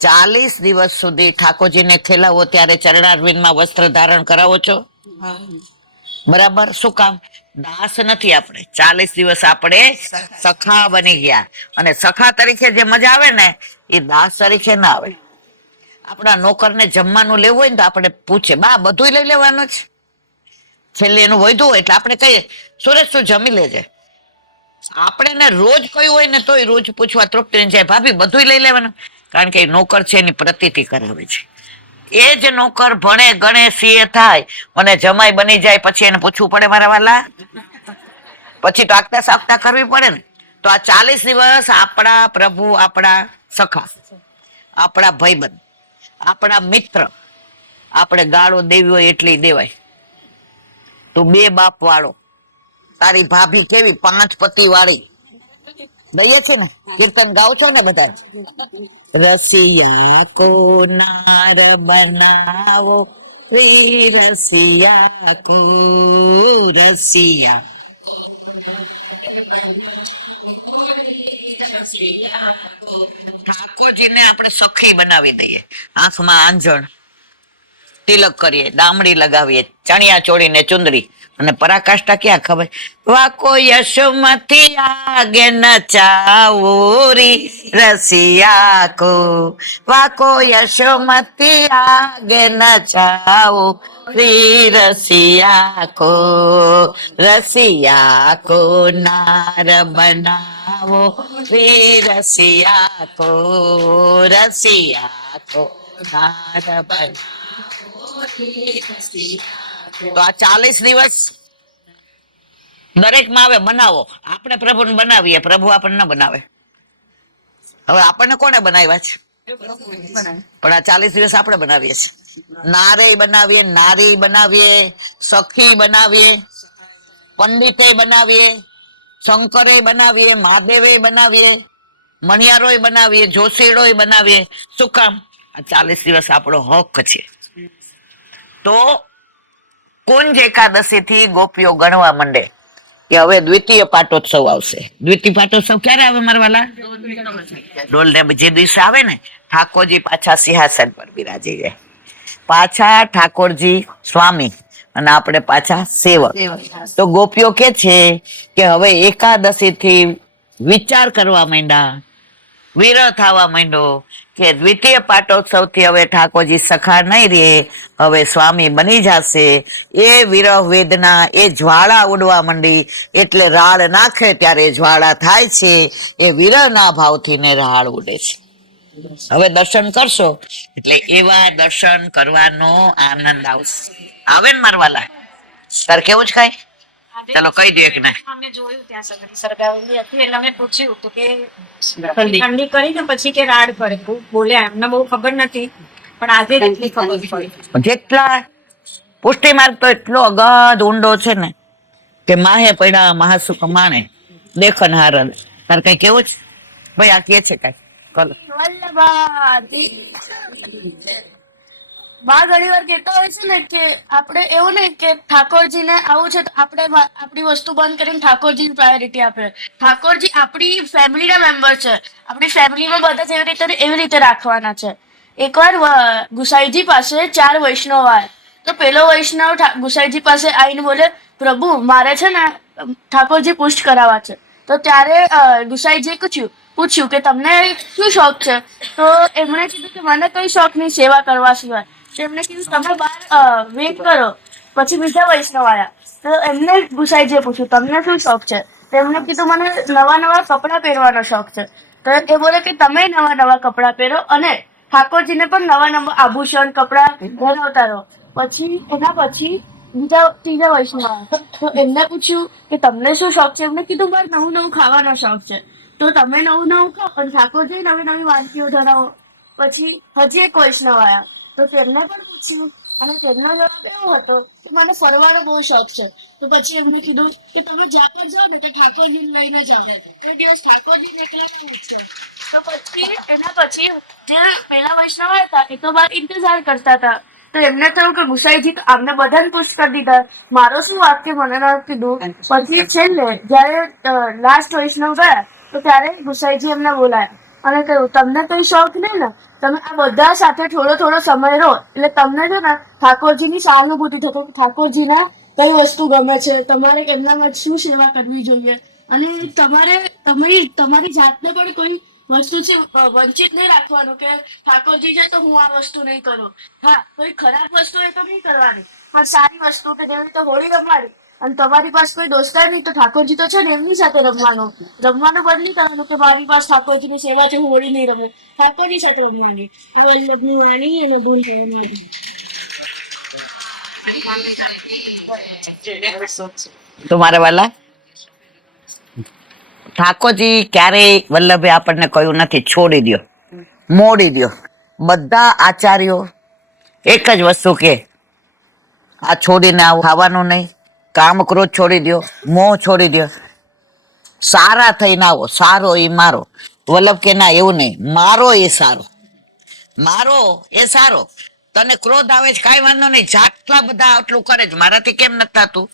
40 દિવસ સુધી ઠાકોરજીને ખેલાવો ત્યારે ચરણારવિંદમાં વસ્ત્ર ધારણ કરાવો છો, બરાબર? શું કામ? દાસ નથી આપણે. 40 દિવસ આપણે સખા બની ગયા, અને સખા તરીકે જે મજા આવે ને એ દાસ તરીકે ના આવે. આપણા નોકરને જમવાનું લેવું હોય ને તો આપણે પૂછે, બા બધું લઈ લેવાનું છે? છેલ્લે એનું વધ્યું હોય એટલે આપણે કહીએ સુરેશ તું જમી લેજે. આપણે ને રોજ કયું હોય ને તોય રોજ પૂછવા તૃપ્તિ જાય, ભાભી બધું લઈ લેવાનું? કારણ કે એ નોકર છે એની પ્રતીતિ કરાવે છે. એ જ નોકર ભણે ગણે સીએ થાય અને જમાઈ બની જાય પછી એને પૂછવું પડે મારા વાલા? પછી તો આગતા સાગતા કરવી પડે ને. તો આ 40 દિવસ આપણા પ્રભુ, આપણા સખા, આપણા ભાઈબંધ, આપણા મિત્ર, આપણે ગાળો દેવી હોય એટલી દેવાય. તો 2 બાપ વાળો, તારી ભાભી કેવી 5 પતિ વાળી, દઈએ છે ને? કીર્તન ગાવ છો ને બધા? રસિયા કો નાર બનાવો, શ્રી રસિયા કો રસિયા. ઠાકોરજીને આપણે સખી બનાવી દઈએ. આંખમાં આંજણ, તિલક કરીએ, દામડી લગાવીએ, ચણિયા ચોળી ને ચુંદડી, અને પરાકાષ્ઠા ક્યાં ખબર? વાકો યશોમતી આગે નચાવો રી રસિયા કો, વાકો યશોમતી આગે નચાવો રી રસિયા કો નાર બનાવો રી રસિયા કો નાર બનાવો. તો આ 40 દિવસ દરેક માં આવે બનાવો. આપણે પ્રભુને બનાવીએ, પ્રભુ આપણને ન બનાવે. હવે આપણને કોને બનાવ્યા છે? પણ આ 40 દિવસ આપણે બનાવીએ છીએ. નારે બનાવીએ, નારી બનાવીએ, સખી બનાવીએ, પંડિતે બનાવીએ, શંકરે બનાવીએ, મહાદેવે બનાવીએ, મણિયારોય બનાવીએ, જોશીડોય બનાવીએ. શું કામ? આ 40 દિવસ આપણો હક છે. તો કુંજ એકાદશી થી ગોપીઓ ગણવા માંડે કે હવે દ્વિતીય પાટોત્સવ આવશે. દ્વિતીય પાટોત્સવ ક્યારે આવે મારા વાલા? ડોલ જે દિવસે આવે ને, ઠાકોરજી પાછા સિંહાસન પર બિરાજી જાય. પાછા ઠાકોરજી સ્વામી અને આપણે પાછા સેવક. તો ગોપીઓ કે છે કે હવે એકાદશી થી વિચાર કરવા માંડ્યા, વિરહ થવા માંડ્યો કે દ્વિતીય પાટોત્સવ થી હવે ઠાકોરજી સખા નહીં રે, હવે સ્વામી બની જશે. એ વિરહ વેદના, એ જ્વાળા ઉડવા માંડી. એટલે રાળ નાખે ત્યારે જ્વાળા થાય છે. એ વિરહના ભાવથી ને રાળ ઉડે છે. હવે દર્શન કરશો એટલે એવા દર્શન કરવાનો આનંદ આવશે. આવે ને મારવાલા? તાર કેવું જ કઈ? ચલો કહી દે કે ના. અમે જોયું ત્યાં સગડી સળગાવેલી હતી એટલે અમે પૂછ્યું હતું કે ઠંડી કરી ને પછી કે રાડ કરે. બોલ્યા એમને બહુ ખબર નથી, પણ આજે એટલી ખબર પડી. જેટલા પુષ્ટિ માર્ગ તો એટલો અગાધ ઊંડો છે ને કે માહે પડ્યા મહાસુખ માણે દેખન હાર. તાર કઈ કેવું છે ભાઈ? આ કે છે કઈ? કલો. બા ઘણી વાર કહેતા હોય છે ને કે આપણે એવું નહીં કે ઠાકોરજીને આવું છે તો આપણે આપણી વસ્તુ બંધ કરીને ઠાકોરજીની પ્રાયોરિટી આપે. ઠાકોરજી આપણી ફેમિલીના મેમ્બર છે. આપણી ફેમિલીમાં બધા એવી રીતે રાખવાના છે. એકવાર ગુસાઈજી પાસે 4 વૈષ્ણવ આવ્યા. તો પેલો વૈષ્ણવ ગુસાઈજી પાસે આવીને બોલે, પ્રભુ મારે છે ને ઠાકોરજી પુષ્ટ કરાવવા છે. તો ત્યારે ગુસાઈજીએ પૂછ્યું કે તમને શું શોખ છે? તો એમણે કીધું કે મને કઈ શોખ નહીં સેવા કરવા સિવાય. તો એમને કીધું તમે બહાર વેટ કરો. પછી બીજા વૈષ્ણવ આવ્યા. તો એમને ગુસાઈજીએ પૂછ્યું તમને શું શોખ છે? તો એમને કીધું મને નવા નવા કપડાં પહેરવાનો શોખ છે. તો એ બોલે કે તમે નવા નવા કપડાં પહેરો અને ઠાકોરજીને પણ નવા નવા આભૂષણ કપડાં પહેરાવતા રહો. પછી ત્રીજા વૈષ્ણવ આવ્યા. તો એમને પૂછ્યું કે તમને શું શોખ છે? એમને કીધું મારે નવું નવું ખાવાનો શોખ છે. તો તમે નવું નવું ખાઓ પણ ઠાકોરજી નવી નવી વાનગીઓ ધરાવો. પછી હજી એક વૈષ્ણવ આવ્યા. તો તેમને પણ પૂછ્યું અને તેમનો જવાબ એવો હતો કે મને ફરવાનો બહુ શોખ છે. તો પછી એમને કીધું કે તમે જ્યાં પણ જાઓ ને કે ઠાકોરજીને લઈને જાઓ. તે દિવસ ઠાકોરજીને એકલા પૂછ્યો. તો પછી એના પછી જે પહેલા વૈષ્ણવ હતા એ તો બહાર ઇંતજાર કરતા હતા. તો એમને થયું કે ગુસાઈજી તો આમને બધાને પુષ્ટ કરી દીધા, મારો શું વાક્ય મને ના કીધું. પછી છેલ્લે જયારે લાસ્ટ વૈષ્ણવ ગયા તો ત્યારે ગુસાઈજી એમને બોલાયા અને કહ્યું તમને કઈ શોખ નહીં ને, તમે આ બધા સાથે થોડો થોડો સમય રહો એટલે તમને છે ને ઠાકોરજીની સહાનુભૂતિ થશે કે ઠાકોરજીના કઈ વસ્તુ ગમે છે, તમારે એમના માટે શું સેવા કરવી જોઈએ. અને તમારી જાતને પણ કોઈ વસ્તુ છે વંચિત નહીં રાખવાનું કે ઠાકોરજી છે તો હું આ વસ્તુ નહીં કરું. હા, કોઈ ખરાબ વસ્તુ એ તો નહીં કરવાની, પણ સારી વસ્તુ કે જેવી રીતે હોળી રમવાની અને તમારી પાસે કોઈ દોસ્તાર નહીં તો ઠાકોરજી તો છે ને એમની સાથે રમવાનું બદલી કરવાનું કે મારી પાસે ઠાકોરજીની સેવા છે હું હોળી નહીં રમું. ઠાકોરજી સાથે રમવાની. આ વલ્લભની વાણી અને ભૂલ તો મારા વાલા, ઠાકોરજી ક્યારેય વલ્લભે આપણને કહ્યું નથી છોડી દો, મોડી દો. બધા આચાર્યો એક જ વસ્તુ કે આ છોડીને આવું ખાવાનું નહીં, કામ ક્રોધ છોડી દો, મોહ છોડી દો, સારા થઈને આવો. સારો એ મારો. વલ્લભ કે ના એવું નહીં, મારો એ સારો, મારો એ સારો. તને ક્રોધ આવે છે કાંઈ વાંધો નહીં, જાટલા બધા આટલું કરે છે મારાથી કેમ નથી થતું?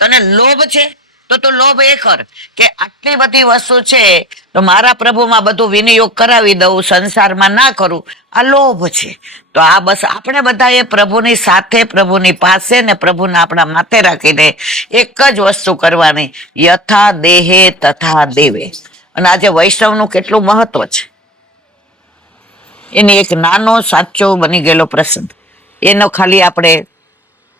તને લોભ છે તો તું લોભ એ કર કે આટલી બધી વસ્તુ છે તો મારા પ્રભુમાં બધું વિનિયોગ કરાવી દઉં, સંસારમાં ના કરું, આ લોભ છે. તો આ બસ આપણે બધાએ પ્રભુની સાથે, પ્રભુની પાસે ને પ્રભુને આપણા માથે રાખીને એક જ વસ્તુ કરવાની, યથા દેહે તથા દેવે. અને આજે વૈષ્ણવનું કેટલું મહત્વ છે એની એક નાનો સાચો બની ગયેલો પ્રસંગ, એનો ખાલી આપણે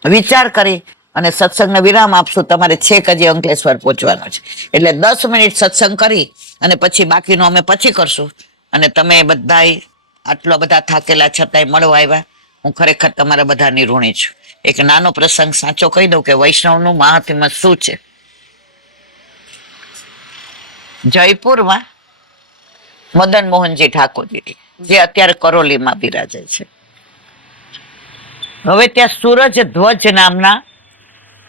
વિચાર કરી અને સત્સંગને વિરામ આપશું. તમારે છેક હજી અંકલેશ્વર પહોંચવાનો છે, એટલે 10 મિનિટ સત્સંગ કરી અને પછી બાકીનું અમે પછી કરશું. અને તમે બધાય આટલા બધા થાકેલા છતાંય મળવા આવ્યા, હું ખરેખર તમારા બધાની ઋણી છું. એક નાનો પ્રસંગ સાચો કહી દઉં કે વૈષ્ણવનું મહાત્મ્ય શું છે. જયપુરમાં મદન મોહનજી ઠાકોરજી, જે અત્યારે કરોલીમાં બિરાજે છે, હવે ત્યાં સૂરજ ધ્વજ નામના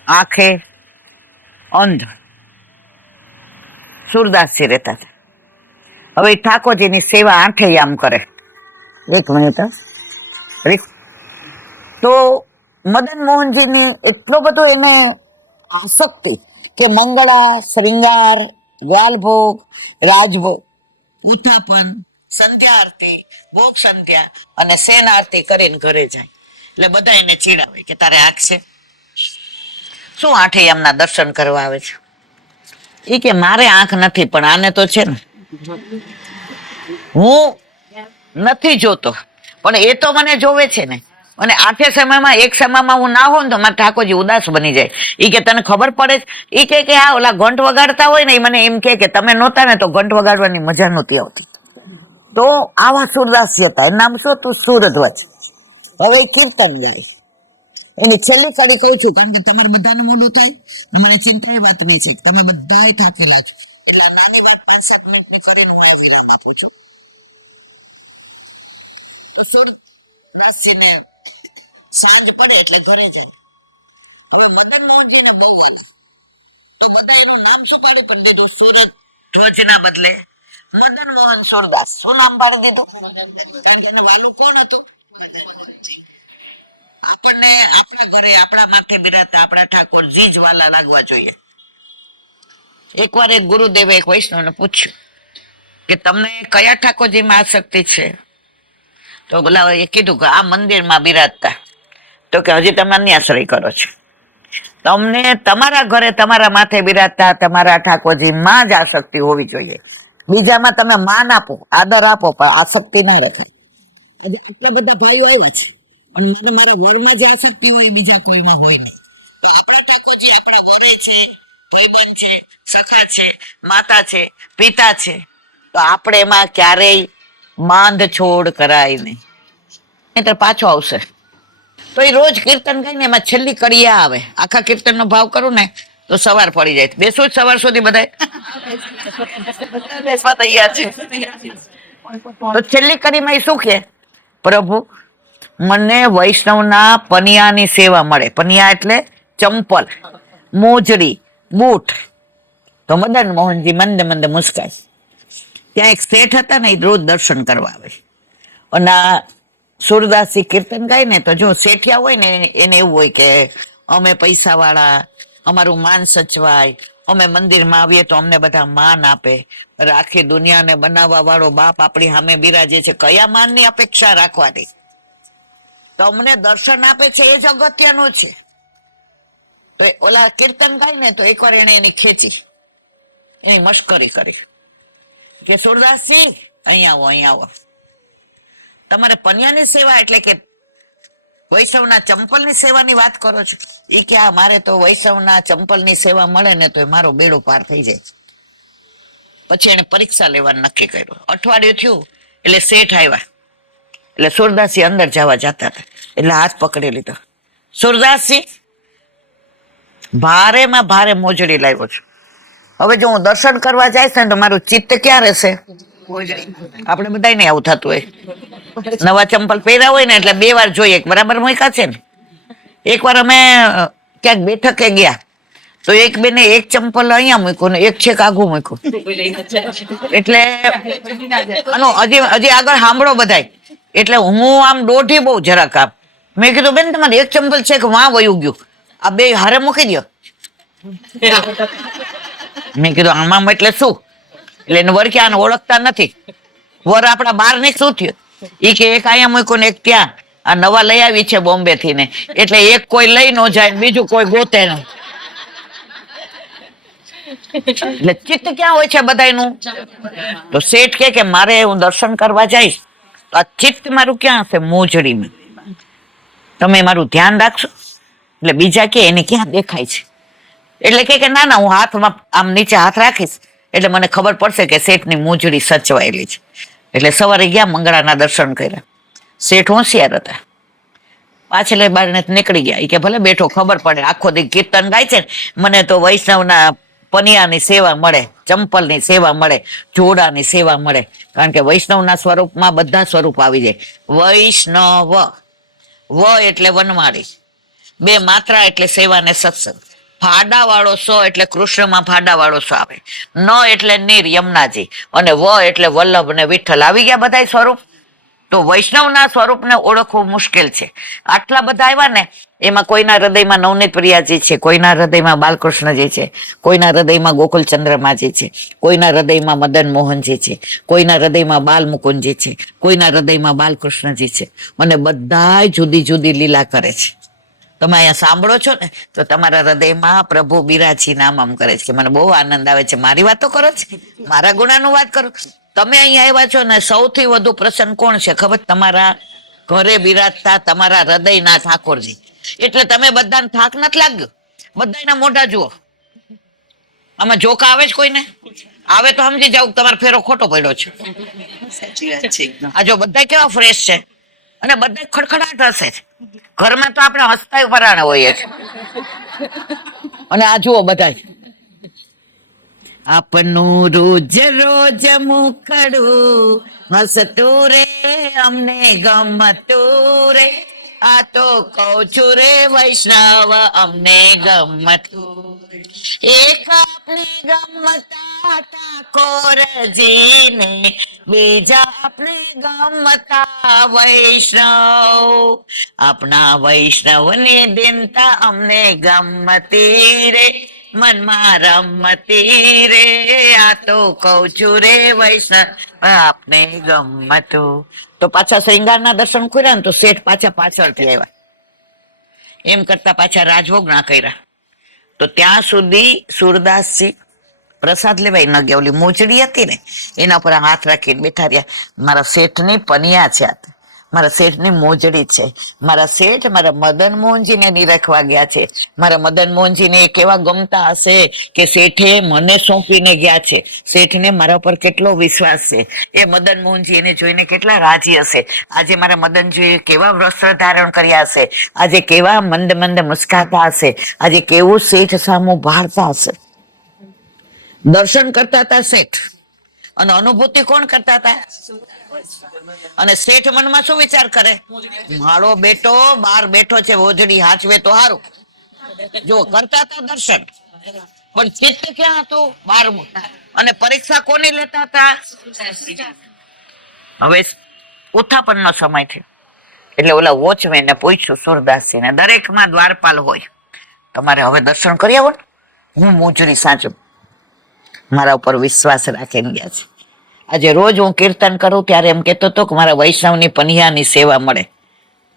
આંખે અંધ સુરદાસજી રહેતા હતા. હવે ઠાકોરજીની સેવા આંખે આમ કરે. એક મિનિટ તો મદન મોહનજીની એટલો બધો એને આસક્તિ કે મંગળા, શ્રૃંગાર, ગ્વાલભોગ, રાજભોગ, ઉત્થાપન, સંધ્યા આરતી, ભોગ સંધ્યા અને સેન આરતી કરીને ઘરે જાય. એટલે બધા એને ચીડાવે કે તારે આંખ છે, શું આઠે એમના દર્શન કરવા આવે છે? એ કે મારે આંખ નથી, પણ આને તો છે ને, હું નથી જોતો પણ એ તો મને જોવે છે ને. અને આઠે સમયમાં એક સમયમાં હું ના હોઉં ને તો મારા ઠાકોરજી ઉદાસ બની જાય. એ કે તને ખબર પડે છે? એ કે આ ઓલા ઘંટ વગાડતા હોય ને, એ મને એમ કે તમે નહોતા ને તો ઘંટ વગાડવાની મજા નહોતી આવતી. તો આવા સુરદાસી હતા. એનું નામ શું હતું? સુરધ્વજ. હવે કીર્તન ગાય. એની છેલ્લી કડી કહું છું, કારણ કે તમારે બધાનું મોડું થાય. અમારી ચિંતા એ વાતની છે કે તમે બધા થાકેલા છો, એટલે આ નાની વાત 5-7 મિનિટની કરીને હું વિરામ આપું છું. તો સુરદાસજીને સાંજ પડે એટલે ઘરે જાય. હવે મદન મોહનજીને બહુ વાલા, તો બધા એનું નામ શું પાડ્યું? પણ કીધું સુરત ધ્વજના બદલે મદન મોહન સુરદાસ. શું નામ પાડી દીધું? કારણ કે એને વાલું કોણ હતું? આપણને આપણા ઘરે આપણા માથે બિરાજતા આપણા ઠાકોરજી જ વાલા લાગવા જોઈએ. એકવાર એક ગુરુદેવે એક વૈષ્ણવને પૂછ્યું કે તમને કયા ઠાકોરજીમાં આસક્તિ છે? તો બોલા એ કીધું કે આ મંદિરમાં બિરાજતા. તો કે હજી તમે અન્યાશ્રય કરો છો. તમને તમારા ઘરે તમારા માથે બિરાજતા તમારા ઠાકોરજીમાં જ આસક્તિ હોવી જોઈએ. બીજામાં તમે માન આપો, આદર આપો, પણ આસક્તિ ના રખાય. આટલા બધા ભાઈઓ આવે છે પણ મને મારા વરમાં જ આસક્તિ હોય, બીજા કોઈમાં હોય નહીં. આપણા ઠાકોરજી આપણા વરે છે, ભાઈબંધ છે, સખા છે, માતા છે, પિતા છે. તો આપણે એમાં ક્યારેય માંદ છોડ કરાય નહીં, નહીંતર પાછો આવશે. તો એ રોજ કીર્તન ગાઈને એમાં છેલ્લી કડિયા આવે. આખા કીર્તનનો ભાવ કરું ને તો સવાર પડી જાય. બેસો જ સવાર સુધી બધા બેસવા તૈયાર છે. તો છેલ્લી કડીમાં એ શું કે? પ્રભુ મને વૈષ્ણવના પનિયાની સેવા મળે. પનિયા એટલે ચંપલ, મોજડી, બૂટ. તો મદન મોહનજી મંદે મંદે મુસ્કાય. ત્યાં એક શેઠ હતા ને, એ રોજ દર્શન કરવા આવે. અને સુરદાસજી કીર્તન ગાય ને તો જો શેઠિયા હોય ને એને એવું હોય કે અમે પૈસા વાળા, અમારું માન સચવાય, અમે મંદિરમાં આવીએ તો અમને બધા માન આપે. આખી દુનિયાને બનાવવા વાળો બાપ આપણી સામે બિરાજે છે, કયા માનની અપેક્ષા રાખવાની? તો અમને દર્શન આપે છે એ જ અગત્યનું છે. તો ઓલા કીર્તન ગાય ને તો એકવાર એને એની ખેંચી, એની મશ્કરી કરી કે સુરદાસજી અહીંયા આવો, અહીંયા આવો. તમારે પન્યાની સેવા એટલે કે વૈષ્ણવના ચંપલની સેવાની વાત કરો છો? એ કે આ મારે તો વૈષ્ણવના ચંપલની સેવા મળે ને તો મારો બેડો પાર થઈ જાય. પછી એને પરીક્ષા લેવાનું નક્કી કર્યું. અઠવાડિયું થયું એટલે શેઠ આવ્યા. એટલે સુરદાસજી અંદર જવા જતા હતા એટલે હાથ પકડી લીધો. સુરદાસજી ભારેમાં ભારે મોજડી લાવ્યો છું. હવે જો હું દર્શન કરવા જઈશ ને તો મારું ચિત્ત ક્યાં રહેશે? આપણે બધા ને આવું થતું હોય. નવા ચંપલ પહેર્યા હોય ને એટલે 2 વાર જોઈએ, બરાબર મૂક્યા છે ને. એકવાર અમે ક્યાંક બેઠકે ગયા તો એક બેને એક ચંપલ અહીંયા મૂક્યું ને એક છેક આઘું મૂક્યું. એટલે હજી આગળ સાંભળો બધાય. એટલે હું આમ દોઢી બહુ જરાક આમ. મેં કીધું બેન તમારે એક ચંપલ છે કે વાં વયું ગયું, આ 2 હારે મૂકી દો. મેં કીધું આમાં એટલે શું? એટલે એને વર ક્યાં ઓળખતા નથી. વર આપણા બહાર ને શું થયું? ઈ કે એક અહીંયા મૂક્યું ને એક ત્યાં. આ નવા લઈ આવી છે બોમ્બે થી ને, એટલે એક કોઈ લઈ ન જાય, બીજું કોઈ ગોતે ન. એટલે ચિત્ત ક્યાં હોય છે બધાયનું? તો શેઠ કે મારે હું દર્શન કરવા જઈશ તો આ ચિત્ત મારું ક્યાં હશે? મોજડીમાં. તમે મારું ધ્યાન રાખશો? એટલે બીજા કે એને ક્યાં દેખાય છે? એટલે કે ના ના, હું હાથમાં આમ નીચે હાથ રાખીશ એટલે મને ખબર પડશે કે શેઠની મોજડી સચવાયેલી છે. એટલે સવારે ગયા, મંગળાના દર્શન કર્યા. શેઠ હોશિયાર હતા, પાછળ બારણે નીકળી ગયા. કે ભલે બેઠો, ખબર પડે, આખો દી કીર્તન ગાય છે, મને તો વૈષ્ણવના પનિયાની સેવા મળે, ચંપલની સેવા મળે, જોડાની સેવા મળે. કારણ કે વૈષ્ણવના સ્વરૂપમાં બધા સ્વરૂપ આવી જાય. વૈષ્ણવ, વ એટલે વનમાળી, બે માત્રા એટલે સેવા ને સત્સંગ. ફાડા વાળો સો એટલે કૃષ્ણમાં ફાડા વાળો સો આવે. ન એટલે નીર, યમુનાજી. અને વ એટલે વલ્લભ ને વિઠ્ઠલ. આવી ગયા બધા સ્વરૂપ. તો વૈષ્ણવના સ્વરૂપને ઓળખવું મુશ્કેલ છે. આટલા બધા આવ્યા ને, એમાં કોઈના હૃદયમાં નવનીત પ્રિયાજી છે, કોઈના હૃદયમાં બાલકૃષ્ણજી છે, કોઈના હૃદયમાં ગોકુલચંદ્રમાજી છે, કોઈના હૃદયમાં મદન મોહનજી છે, કોઈના હૃદયમાં બાલમુકુંદજી છે, કોઈના હૃદયમાં બાલકૃષ્ણજી છે. અને બધા જુદી જુદી લીલા કરે છે. તમે અહીંયા સાંભળો છો ને તો તમારા હૃદયમાં પ્રભુ બિરાજી નામ આમ કરે છે કે મને બહુ આનંદ આવે છે. મારી વાતો કરો છે, મારા ગુણાનું વાત કરો. તમે અહીંયા આવ્યા છો ને, સૌથી વધુ પ્રસન્ન કોણ છે ખબર? તમારા ઘરે બિરાજતા તમારા હૃદયના ઠાકોરજી. એટલે તમે બધાને થાક નથી લાગ્યો? બધાના મોઢા જુઓ. આમાં જોકા આવે છે કોઈને? આવે તો સમજી જાવ તમારો ફેરો ખોટો પડ્યો છે. આ જો બધા કેવા ફ્રેશ છે અને બધા ખડખડાટ હશે. ઘરમાં તો આપણે હસતા પરાણે હોઈએ છીએ. અને આ જુઓ બધા આપનું રોજ રોજ મુખડું હસતું રે, અમને ગમતું રે. આ તો કઉ છું રે વૈષ્ણવ, અમને ગમતું. એક આપને ગમતા ઠાકોરજીને, બીજા આપને ગમતા વૈષ્ણવ. આપણા વૈષ્ણવને દિનતા અમને ગમતી રે, મનમાં રમતી રે. આ તો કઉ છું રે વૈષ્ણવ, આપને ગમતું. તો પાછા શ્રૃંગારના દર્શન કર્યા ને તો શેઠ પાછા પાછળથી આવ્યા. એમ કરતા પાછા રાજભોગ ના કર્યા. તો ત્યાં સુધી સુરદાસજી પ્રસાદ લેવાય ન ગયા. ઓલી મોજડી હતી ને એના પર હાથ રાખીને બેઠા રહ્યા. મારા શેઠની પનિયા છે, મારા શેઠની મોજડી છે. મારા શેઠ મારા મદન મોહનજીને નિરખવા ગયા છે. મારા મદન મોહનજીને કેવા ગમતા હશે કે શેઠે મને સોંપીને ગયા છે. શેઠને મારા પર કેટલો વિશ્વાસ છે. એ મદન મોહનજી એને જોઈને કેટલા રાજી હશે. આજે મારા મદનજીએ કેવા વસ્ત્ર ધારણ કર્યા હશે. આજે કેવા મંદ મંદ મુસ્કાતા હશે. આજે કેવું શેઠ સામું ભાળતા હશે. દર્શન કરતા હતા શેઠ, અને અનુભૂતિ કોણ કરતા હતા? અને શેઠ મનમાં શું વિચાર કરે? મારો બેટો બહાર બેઠો છે, વોજડી હાચવે તો હારું. જો કરતા હતા દર્શન, પણ ચિત્ત ક્યાં હતું? બહાર. અને પરીક્ષા કોની લેતા હતા? હવે ઉત્થાપનનો સમય થયો એટલે ઓલા વોચમેને પૂછ્યું સુરદાસજીને, દરેકમાં દ્વારપાલ હોય, તમારે હવે દર્શન કરી આવો ને? હું મોજડી સાચું, મારા ઉપર વિશ્વાસ રાખીને ગયા છે. આજે રોજ હું કીર્તન કરું ત્યારે એમ કહેતો હતો કે મારા વૈષ્ણવની પનિયાની સેવા મળે,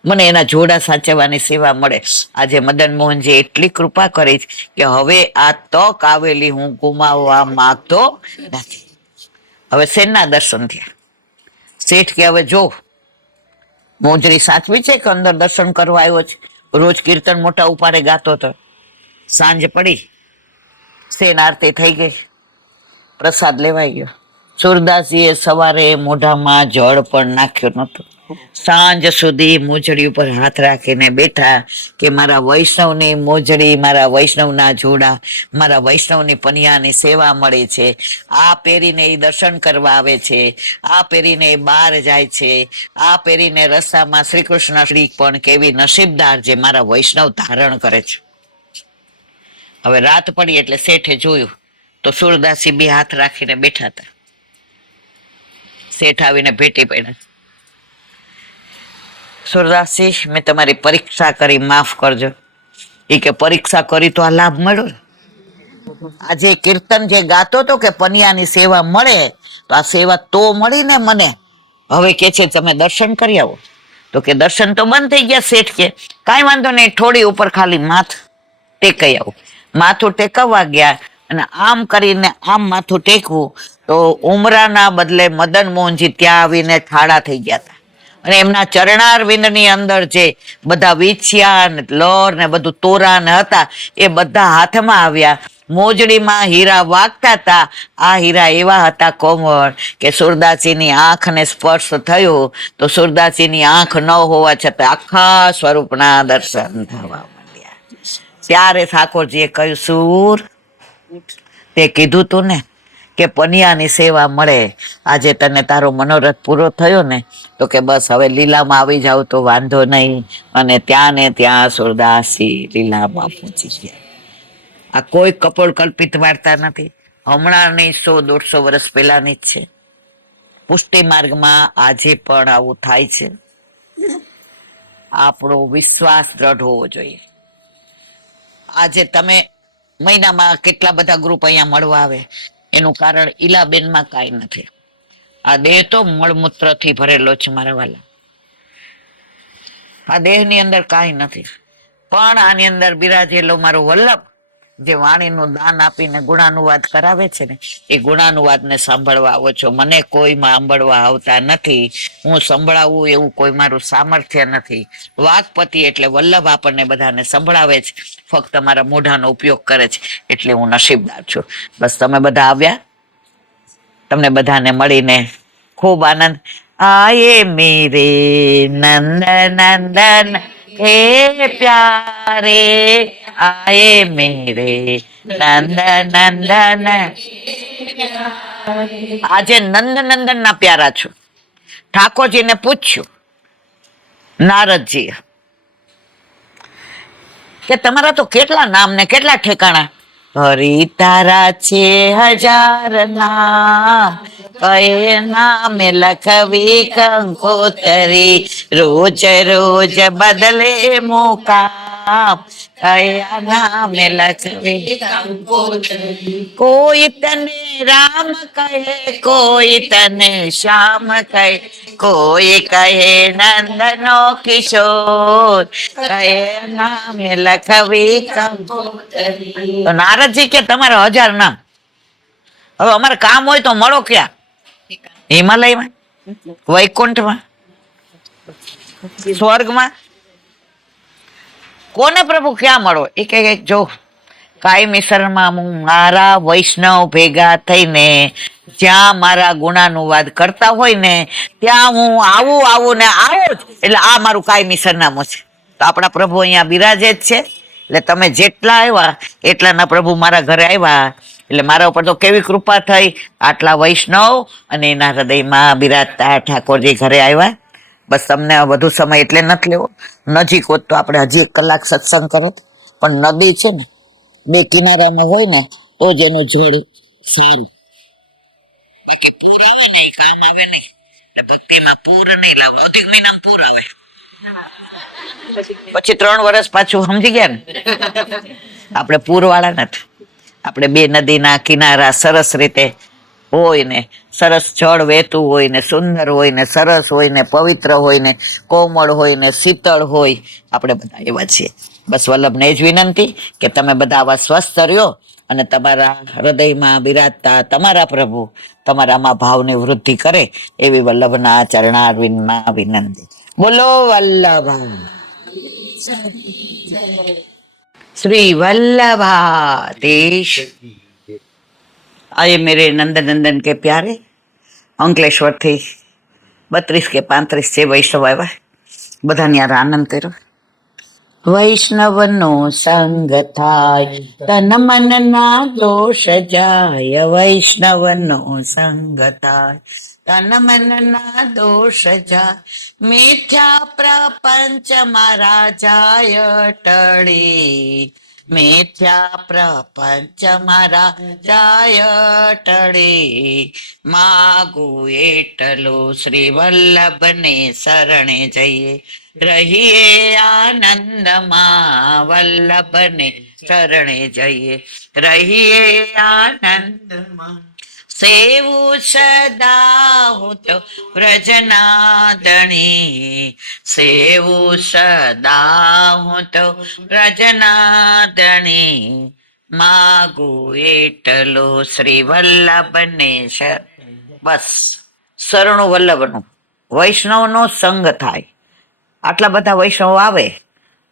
મને એના જોડા સાચવવાની સેવા મળે. આજે મદન મોહનજી એટલી કૃપા કરી કે હવે આ તક આવેલી હું ગુમાવવા માંગતો નથી. હવે શેના દર્શન થયા? શેઠ કે હવે જો મોજડી સાચવી છે કે અંદર દર્શન કરવા આવ્યો છે? રોજ કીર્તન મોટા ઉપાડે ગાતો હતો. સાંજ પડી, શેન આરતી થઈ ગઈ, પ્રસાદ લેવાઈ ગયો. સુરદાસજીએ સવારે મોઢામાં જળ પણ નાખ્યું નતું. સાંજ સુધી મોજડી ઉપર હાથ રાખીને બેઠા કે મારા વૈષ્ણવની મોજડી, મારા વૈષ્ણવના જોડા, મારા વૈષ્ણવની પનિયાની સેવા મળે છે. આ પહેરીને એ દર્શન કરવા આવે છે, આ પહેરીને એ બહાર જાય છે, આ પહેરીને રસ્તામાં શ્રી કૃષ્ણ શ્રી પણ કેવી નસીબદાર જે મારા વૈષ્ણવ ધારણ કરે છે. હવે રાત પડી એટલે શેઠે જોયું તો સુરદાસજી બે હાથ રાખીને બેઠા હતા. શેઠ આવીને ભેટી પડ્યા. સુરદાસજી, મેં તમારી પરીક્ષા કરી, માફ કરજો. એ કે પરીક્ષા કરી તો આ લાભ મળ્યો. આજે કીર્તન જે ગાતો હતો કે પનિયાની સેવા મળે, તો આ સેવા તો મળી ને મને. હવે કે છે તમે દર્શન કરી આવો, તો કે દર્શન તો બંધ થઈ ગયા શેઠ કે. કાંઈ વાંધો નહીં, થોડી ઉપર ખાલી માથ ટેકાઈ આવું. માથું ટેકવવા ગયા અને આમ કરીને આમ માથું ટેકવું, તો ઉમરાના બદલે મદન મોહનજી ત્યાં આવીને ઠાડા થઈ ગયા હતા. અને એમના ચરણારવિંદની અંદર જે બધા વીછિયા ને લર ને બધું તોરા ને હતા, એ બધા હાથમાં આવ્યા. મોજડીમાં હીરા વાગતા હતા. આ હીરા એવા હતા કોમળ કે સુરદાસજીની આંખને સ્પર્શ થયો તો સુરદાસજીની આંખ ન હોવા છતાં આખા સ્વરૂપના દર્શન થવા માંડ્યા. ત્યારે ઠાકોરજીએ કહ્યું, સુર તે કીધું તું ને કે પનિયાની સેવા મળે, આજે તને તારો મનોરથ પૂરો થયો ને, તો કે બસ હવે લીલામાં આવી જાવ તો વાંધો નહીં. અને ત્યાં ને ત્યાં સુરદાસજી લીલામાં પહોંચી ગયા. આ કોઈ કપોળ કલ્પિત વાર્તા નથી, હમણાંની 100-150 વર્ષ પહેલાની જ છે. પુષ્ટિ માર્ગમાં આજે પણ આવું થાય છે. આપણો વિશ્વાસ દ્રઢ હોવો જોઈએ. આજે તમે મહિનામાં કેટલા બધા ગ્રુપ અહીંયા મળવા આવે, એનું કારણ ઈલાબેનમાં કાંઈ નથી. આ દેહ તો મળમૂત્રથી ભરેલો છે મારા વાલા. આ દેહની અંદર કાંઈ નથી, પણ આની અંદર બિરાજેલો મારો વલ્લભ જે વાણીનું દાન આપીને ગુણાનુવાદ કરાવે છે ને, એ ગુણાનુવાદને સાંભળવા આવો છો. મને કોઈ સાંભળવા આવતા નથી, હું સંભળાવું એવું કોઈ મારું સામર્થ્ય નથી. વાઘપતિ એટલે વલ્લભ આપણને બધાને સંભળાવે છે, ફક્ત મારા મોઢાનો ઉપયોગ કરે છે, એટલે હું નસીબદાર છું. બસ તમે બધા આવ્યા, તમને બધાને મળીને ખૂબ આનંદ. આયે મેરે નંદ નંદન હે પ્યારે, આયે મેરે નંદ નંદન. આજે નંદ નંદન ના પ્યારા છું. ઠાકોરજીને પૂછ્યું નારદજી કે તમારા તો કેટલા નામ ને કેટલા ઠેકાણા? હરી તારા છે 1000 નામ, કયે નામે લખવી કંકોતરી, રોજ રોજ બદલે મુકામ, કયા નામે લખવી કંકોતરી. કોઈ તને રામ કહે, કોઈ તને શ્યામ કહે, કોઈ કહે નંદનો કિશોર, કયા નામે લખવી કંકોતરી. નારદજી કે તમારા 1000 નામ. હવે અમારે કામ હોય તો મળો ક્યાં? હિમાલયમાં, વૈકુંઠમાં, સ્વર્ગમાં? કોને પ્રભુ ક્યાં મળો? એ કે જો કાયમી શરણમાં હું મારા વૈષ્ણવ ભેગા થઈને જ્યાં મારા ગુણાનુવાદ કરતા હોય ને ત્યાં હું આવું ને આવું જ. એટલે આ મારું કાયમી સરનામું છે. તો આપણા પ્રભુ અહીંયા બિરાજે જ છે. એટલે તમે જેટલા આવ્યા એટલાના પ્રભુ મારા ઘરે આવ્યા, એટલે મારા ઉપર તો કેવી કૃપા થઈ. આટલા વૈષ્ણવ અને એના હૃદયમાં બિરાજતા ઠાકોરજી ઘરે આવ્યા. બસ તમને વધુ સમય એટલે નથી લેવો. નજીક હોત તો આપણે હજી 1 કલાક સત્સંગ કરત, પણ નદી છે ને 2 કિનારામાં હોય ને તો જ એનું જોડ સારું. બાકી પૂર આવે ને એ કામ આવે નહીં. એટલે ભક્તિમાં પૂર નહીં લાવો. અધિક મહિનામાં પૂર આવે, પછી 3 વર્ષ પાછું, સમજી ગયા ને? આપણે પૂર વાળા નથી. આપણે 2 નદીના કિનારા સરસ રીતે હોય ને, સરસ જળ વહેતું હોય ને, સુંદર હોય ને, સરસ હોય ને, પવિત્ર હોય ને, કોમળ હોય ને, શીતળ હોય. આપણે બધા એવા છીએ. બસ વલ્લભને જ વિનંતી કે તમે બધા આવા સ્વસ્થ રહ્યો અને તમારા હૃદયમાં બિરાજતા તમારા પ્રભુ તમારામાં ભાવની વૃદ્ધિ કરે એવી વલ્લભના ચરણારવિંદમાં વિનંતી. બોલો વલ્લભ શ્રી વલ્લભાધીશ. आये मेरे नंद नंदन के प्यारे. अंकलेश्वर थी 32 के 35 છે વૈષ્ણવ આવ્યા. બધાને યાર આનંદ કર્યો. વૈષ્ણવનો સંગ થાય તન મન ના દોષ જાય, વૈષ્ણવનો સંગ થાય તન મન ના દોષ જાય, મિથ્યા પ્રપંચ મારા જાય ટળી, મિથ્યા પ્રપંચ મારા જાય ટળી, માગું એટલું શ્રી વલ્લભને શરણે જઈએ, રહીએ આનંદમાં વલ્લભને શરણે જઈએ, રહીએ આનંદમાં, સેવું સદા હું તો વ્રજનાદણી, સેવું સદા હું તો વ્રજનાદણી, માગું એટલો શ્રી વલ્લભને બસ શરણું વલ્લભનું. વૈષ્ણવનો સંગ થાય. આટલા બધા વૈષ્ણવ આવે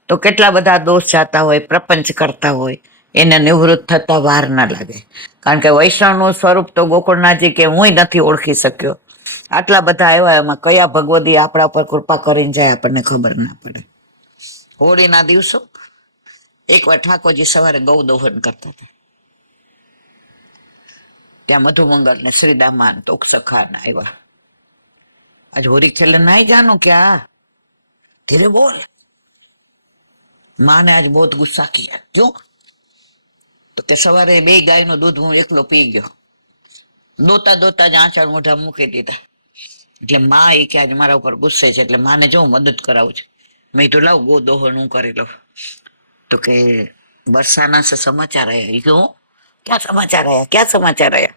તો કેટલા બધા દોષ જાતા હોય, પ્રપંચ કરતા હોય, એને નિવૃત્ત થતા વાર ના લાગે. કારણ કે વૈષ્ણવનું સ્વરૂપ તો ગોકુળનાથજી કે હું નથી ઓળખી શક્યો. આટલા બધા આવ્યા, એમાં કયા ભગવદી આપણા પર કૃપા કરીને જાય આપણને ખબર ના પડે. હોળીના દિવસો એકવાર ઠાકોરજી સવારે ગૌ દોહન કરતા હતા. ત્યાં મધુમંગલ ને શ્રીદામાન તોક સખાના આવ્યા. આજ હોરી ખેલે નહીં જાનો ક્યાં, ધીરે બોલ. माँ ने आज बहुत गुस्सा किया. क्यों? तो ते सवारे बे गाय નું દૂધ હું એકલો પી ગયો. દોતા દોતા જ આંચળ મોઢા મૂકી દીધા. એટલે માં એ કે આજે મારા ઉપર ગુસ્સે છે, એટલે માને જો મદદ કરાવું છે. મેં તો લાવ ગો દોહન હું કરી લઉં. तो के बरसाना से समाचार आया. क्यों? क्या समाचार आया? क्या समाचार आया?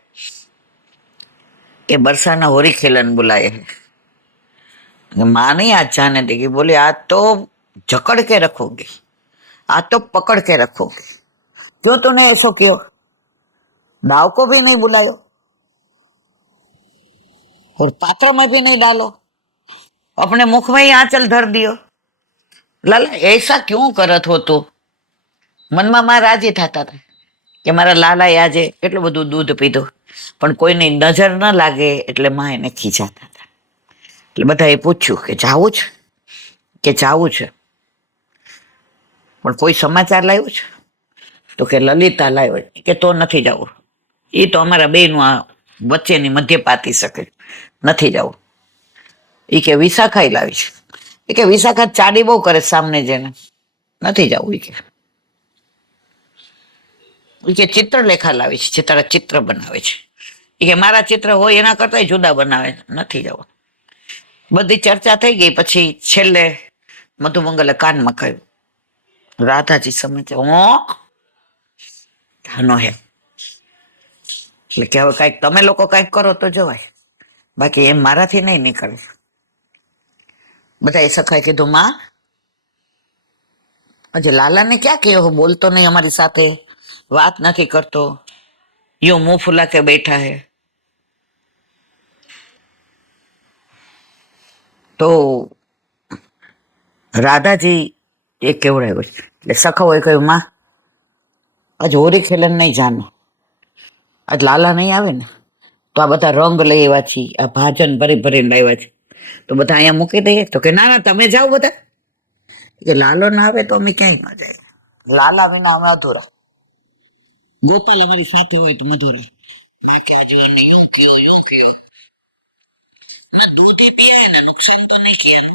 कि बरसाना होरी खेलन बुलाए हैं. माँ नहीं आज जाने देगी. बोले आज तो जकड़ के रखोगे, आज तो पकड़ के रखोगे. क्यों तूने ऐसा किया? दाव को भी नहीं बुलायो और पात्र में भी नहीं डालो, अपने मुख में ही आंचल धर दियो. लाला ऐसा क्यों करत हो तू? મનમાં માં રાજી થતા હતા કે મારા લાલાએ આજે કેટલું બધું દૂધ પીધું, પણ કોઈની નજર ન લાગે એટલે માં એને ખીજાતા હતા. એટલે બધાએ પૂછ્યું કે જાવું છે, કે જાવું છે, પણ કોઈ સમાચાર લાવ્યું છે? તો કે લલિતા લાવ્યો. કે તો નથી જવું, એ તો અમારા બેનું આ વચ્ચેની મધ્યપાતી શકે, નથી જવું. એ કે વિશાખાઈ લાવી છે. એ કે વિશાખા ચાડી બહુ કરે સામને જઈને, નથી જવું. એ કે ચિત્રલેખા લાવી છે, જે તારા ચિત્ર બનાવે છે. એ કે મારા ચિત્ર હોય એના કરતા જુદા બનાવે, નથી જવું. બધી ચર્ચા થઈ ગઈ. પછી છેલ્લે મધુમંગલે કાનમાં કહ્યું, રાધાજી સમજે નો હે. એટલે કે હવે કઈક તમે લોકો કઈક કરો તો જવાય, બાકી એમ મારાથી નહીં નીકળે. બધા એ સખાએ કીધું, માં અજે લાલાને ક્યાં કહ્યો, બોલતો નહીં અમારી સાથે, વાત નથી કરતો, યો મુંહ ફુલા કે બેઠા હે. તો રાધાજી એ કેવડાવ્યો છે. એટલે સખાઓએ કહ્યું, માં આજ હોરી ખેલન નહીં જાનો, આજ લાલા નહીં આવે ને તો આ બધા રંગ લઈ આવ્યા છીએ, આ ભાજન ભરી ભરીને લાવ્યા છે, તો બધા અહીંયા મૂકી દઈએ. તો કે ના ના તમે જાઓ બધા. કે લાલો ના આવે તો અમે ક્યાંય ન જાય, લાલા વિના અમે અધૂરા. ગોપાલ અમારી સાથે હોય તો મધુરા. બાકી આજે અમને यूं कियो ना, दूध ही पिया है ना, नुकसान तो नहीं किया ना,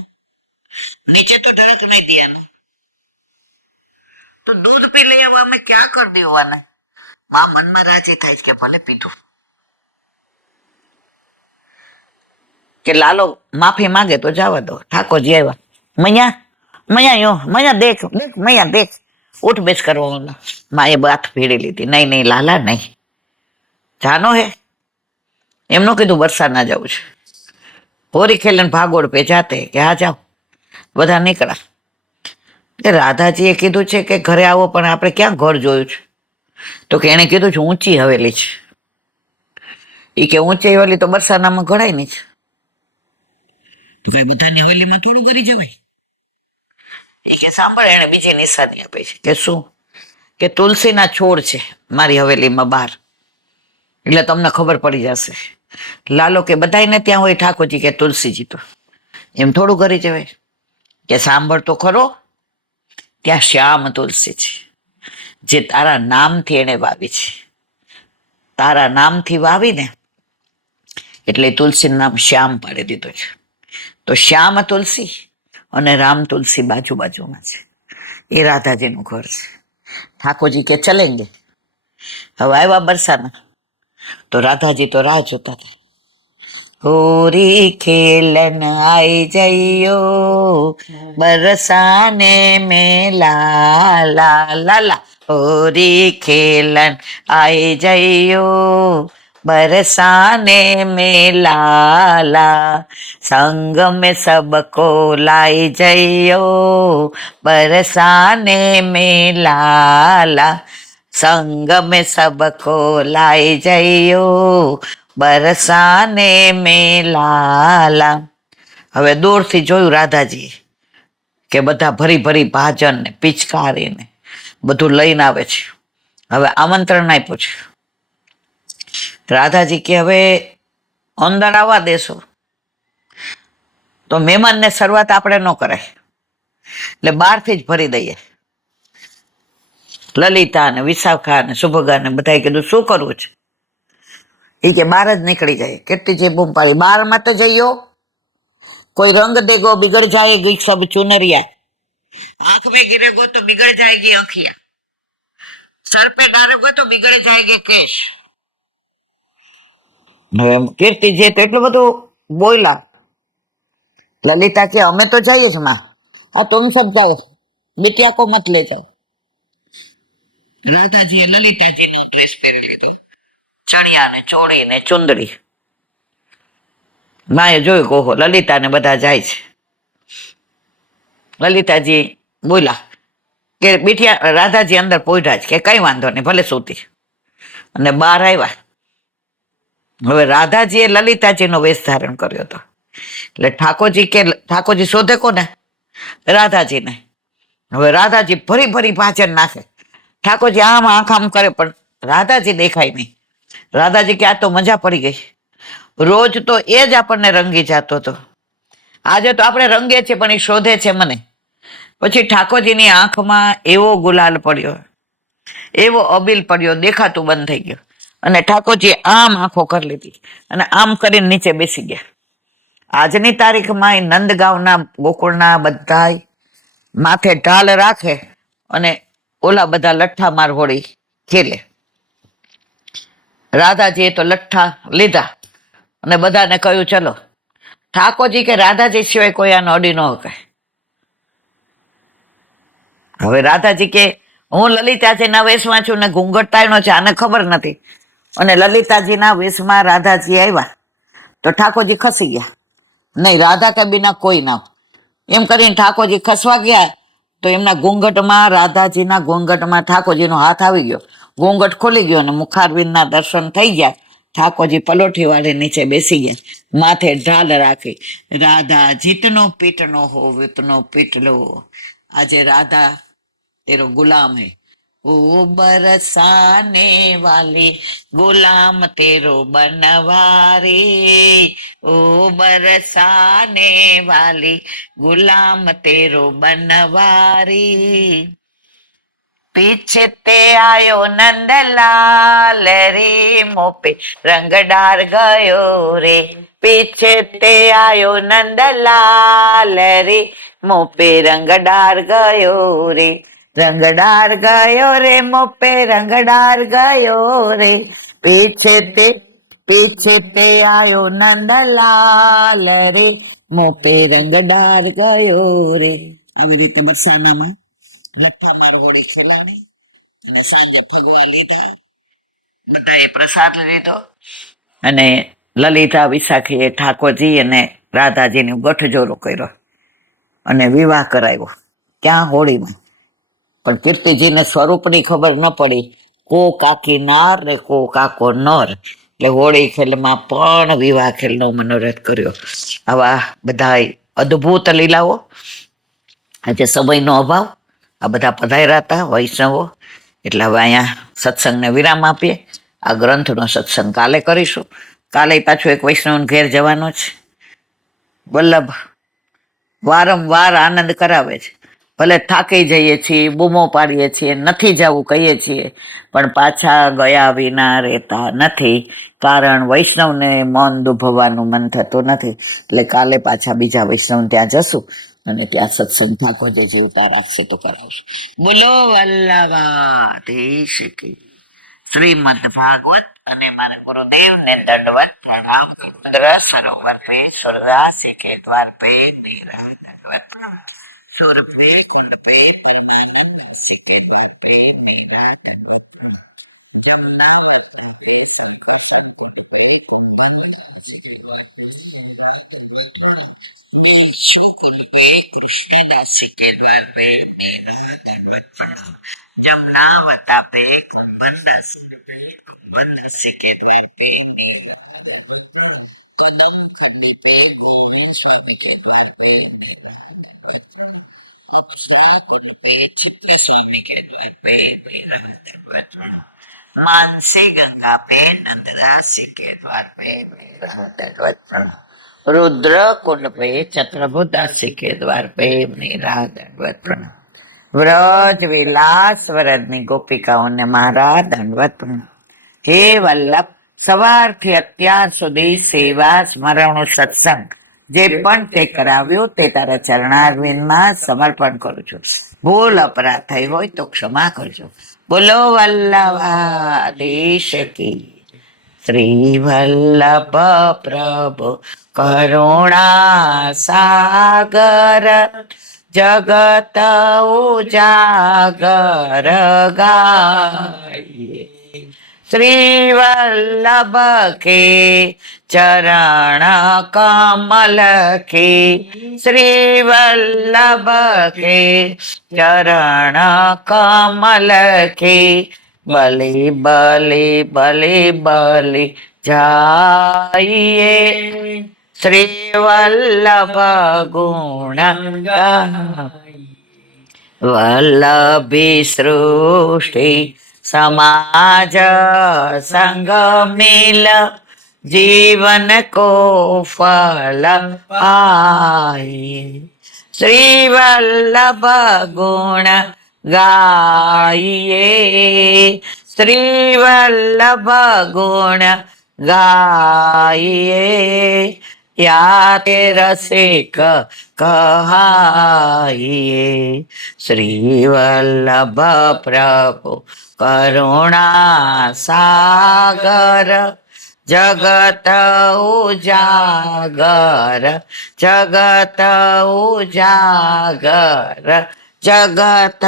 नीचे तो ढड़क नहीं दिया ना, तो दूध पी लिया हुआ मैं क्या कर दी हुआ ने. मां मन में राजी થાય કે ભલે પીધું. કે લાલો માફી માંગે તો જવા દો. ઠાકોરજી આવ્યા. મૈયા મૈયા યો મૈયા દેખ દેખ મૈયા દેખ, ઉઠ બેસ કરવાનો. માએ બાથ ભેડી લીધી. નહીં નહીં લાલા નહીં, જાનો હે. એમનું કીધું વરસાદ ના જવું છે, હોરી ખેલન ભાગોળ પે જાતે. કે હા જાઓ. બધા નીકળ્યા. કે રાધાજીએ કીધું છે કે ઘરે આવો, પણ આપણે ક્યાં ઘર જોયું છે? તો કે એને કીધું છે ઊંચી હવેલી છે. એ કે ઊંચી હવેલી તો બરસાનામાં ઘડાય નહીં છે. તો કઈ બધાની હવેલીમાં થોડું કરી જવાય. એ કે સાંભળ, એને બીજી નિશાની આપે છે. કે શું? કે તુલસીના છોડ છે મારી હવેલીમાં બહાર, એટલે તમને ખબર પડી જશે. લાલો કે બધાને ત્યાં હોય ઠાકોરજી કે તુલસીજી તો એમ થોડું કરી જવાય. કે સાંભળ તો ખરો, ત્યાં શ્યામ તુલસી છે, જે તારા નામથી એને વાવી છે. તારા નામથી વાવીને એટલે તુલસીનું નામ શ્યામ પાડી દીધું છે. તો શ્યામ તુલસી અને રામ તુલસી બાજુ બાજુમાં છે. એ રાધાજીનું ઘર છે. ઠાકોરજી કે ચલેંગે. હવે આવ્યા બરસાના તો રાધાજી તો રાહ જોતા હતા. होरी खेलन आई जइयो बरसाने में ला ला ला ला होरी खेलन आई जइयो बरसाने में लाला संग में सबको लाई जइयो बरसाने में लाला संग में सबको लाई जइयो बरसाने में लाला. હવે દૂરથી જોયું રાધાજી કે બધા ભરી ભરી ભાજન ને પિચકારી ને બધું લઈને આવે છે. હવે આમંત્રણ આપ્યું છે. રાધાજી કે હવે અંદર આવવા દેશો તો મહેમાનને શરૂઆત આપણે ન કરાય, એટલે બહારથી જ ભરી દઈએ. લલિતા ને વિશાખા ને સુભગા ને બધાએ કીધું શું કરવું છે? એ કે બહાર જ નીકળી જાય. કેટલી જે બૂમ પાડી, બહાર મત જઈયો, कोई रंग देगो बिगड़ जाएगी सब चुनरिया, आंख में गिरेगो तो बिगड़ जाएगी आंखिया, सर पे डालोगे तो बिगड़ जाएंगे केश. કીર્તિજી તો એટલું બધું બોલ્યા. લલિતા કે અમે તો જઈએ જ માં, આ तुम सब जाओ, बिटिया को मत ले जाओ. રાધાજીએ લલિતાજીનો ડ્રેસ પહેરી લીધો, ચણિયા ને ચોળી ને ચુંદડી. માએ જોયું કે ઓહો લલિતા ને બધા જાય છે. લલિતાજી બોલ્યા કે બીઠિયા. રાધાજી અંદર પોઢ્યા જ કે કઈ વાંધો નહીં, ભલે સૂતી. અને બહાર આવ્યા. હવે રાધાજીએ લલિતાજીનો વેશ ધારણ કર્યો હતો. એટલે ઠાકોરજી શોધે કોને? રાધાજીને. હવે રાધાજી ભરી ભરી ભાજન નાખે. ઠાકોરજી આમ આંખ આમ કરે પણ રાધાજી દેખાય નહીં. રાધાજી કે આ તો મજા પડી ગઈ, રોજ તો એ જ આપણને રંગી જતો હતો, આજે તો આપણે રંગે છે પણ એ શોધે છે મને. પછી ઠાકોરજીની આંખમાં એવો ગુલાલ પડ્યો, એવો અબીલ પડ્યો, દેખાતું બંધ થઈ ગયું. અને ઠાકોરજી આમ આંખો કરી લીધી અને આમ કરીને નીચે બેસી ગયા. આજની તારીખમાં નંદગાંવના ગોકુળના બધા માથે ઢાલ રાખે અને ઓલા બધા લઠ્ઠા માર હોળી ખેલે. રાધાજીએ તો લઠ્ઠા લીધા અને બધાને કહ્યું ચલો. ઠાકોરજી કે રાધાજી સિવાય કોઈ આનો અડી ન હકાય. હવે રાધાજી કે હું લલિતાજીના વેશમાં છું ને ઘૂંઘટ તાણ્યો છે, આને ખબર નથી. અને લલિતાજીના વેશમાં રાધાજી આવ્યા તો ઠાકોરજી ખસી ગયા. નહીં, રાધા કે બિના કોઈ ના. એમ કરીને ઠાકોરજી ખસવા ગયા તો એમના ઘૂંઘટમાં, રાધાજીના ઘૂંઘટમાં ઠાકોરજીનો હાથ આવી ગયો. ઘૂંઘટ ખોલી ગયો અને મુખારવિંદના દર્શન થઈ ગયા. ઠાકોરજી પલોઠી વાળી નીચે બેસી ગયા, માથે ઢાલ રાખી. રાધા જીતનો પીટનો હો વિતનો પીટલો, આજે રાધા તેરો ગુલામ હે. ओ बरसाने वाली गुलाम तेरो बनवारी, ओ बरसाने वाली गुलाम तेरो बनवारी. पीछे ते आयो नंदलाल रे, मोपे रंग डार गयो रे. पीछे ते आयो नंदलाल रे, मोपे रंग डार गयो रे. रंग डार गयो रे, मोपे रंग डार गयो रे. पीछे ते आयो नंदलाल रे, मोपे रंग डार गयो रे. આવી રીતે બરસાનામાં લઠ્ઠા માર હોળી ખેલાણી અને સાંજે ભગવા લીધા, બધાએ પ્રસાદ લીધો. અને લલિતા વિશાખીએ ઠાકોરજી અને રાધાજીનો ગઠજોડો કર્યો અને વિવાહ કરાવ્યો. ક્યાં? હોળીમાં. પણ કીર્તિજીને સ્વરૂપની ખબર ન પડી. કો કાકી નાર ને કો કાકો નર. એટલે હોળી ખેલમાં પણ વિવાહ ખેલનો મનોરથ કર્યો. આવા બધા અદ્ભુત લીલાઓ. આજે સમયનો અભાવ, આ બધા પધાર્યા હતા વૈષ્ણવો. એટલે હવે અહીંયા સત્સંગને વિરામ આપીએ. આ ગ્રંથનો સત્સંગ કાલે કરીશું. કાલે પાછું એક વૈષ્ણવ ઘેર જવાનું છે. વલ્લભ વારંવાર આનંદ કરાવે છે. ભલે થાકી જઈએ છીએ, બૂમો પાડીએ છીએ, નથી જવું કહીએ છીએ, પણ પાછા ગયા વિના રહેતા નથી. કારણ વૈષ્ણવને મન દુભવવાનું મન થતું નથી. એટલે કાલે પાછા બીજા વૈષ્ણવ ત્યાં જશું અને ત્યાં સત્સંગ ઠાકોરજી જીવતા રાખશે તો કરાવશું. બોલો વલ્લભાધીશ કી. શ્રીમદ ભાગવત અને મારા ગુરુદેવને દંડવત પ્રણામ. રુદ્ર સરોવર पे स्वर्गासी के द्वार पे मेरा दंडवत प्रणाम. सूर्य पे कुंड पे परमानंद ऋषि के द्वार पे मेरा दंडवत प्रणाम. जमुना माता पे संकर्षण कुंड पे भगवान ऋषि के द्वार पे मेरा दंडवत प्रणाम. नीलशु कुंड पे कृष्णदासी के द्वार पे मेरा दंडवत प्रणाम. जमुनावता पे कुंभनदासी पे कुंभनदासी के द्वार पे मेरा दंडवत प्रणाम. कदम खंडी पे गोविंद स्वामी के द्वार पे मेरा दंडवत प्रणाम. अक्षरा कुंड पे चित्र स्वामी के द्वार पे मेरा दंडवत प्रणाम. मानसी गंगा पे नंददासी के द्वार पे मेरा दंडवत प्रणाम. रुद्र कुंड पे चतुर्भुजदासी के द्वार पे मेरा दंडवत प्रणाम. વ્રજ વિલાસ વ્રજની ગોપિકાઓને મારા દંડવત પ્રણામ. હે વલ્લભ, સવારથી અત્યાર સુધી સેવા સ્મરણ સત્સંગ જે પણ તે કરાવ્યું તે તારા ચરણારવિંદમાં સમર્પણ કરું છું. ભૂલ અપરાધ થઈ હોય તો ક્ષમા કરજો. બોલો વલ્લભાધીશ કી. શ્રી વલ્લભ પ્રભુ કરુણા સાગર જગત ઉજાગર ગાય. શ્રી વલ્લભ કે ચરણ કમલ કે. શ્રી વલ્લભ કે ચરણ કમલ કે. બલી બલી બલી બલી જાઈએ. શ્રી વલ્લભ ગુણ ગાય. વલ્લભી સૃષ્ટિ समाज संग मिल जीवन को फल पाए. श्री वल्लभ गुण गाइए. श्री वल्लभ गुण गाइए. या रसिक कहाइए. श्री वल्लभ प्रभु करुणा सागर जगत उजागर. जगत उजागर. जगत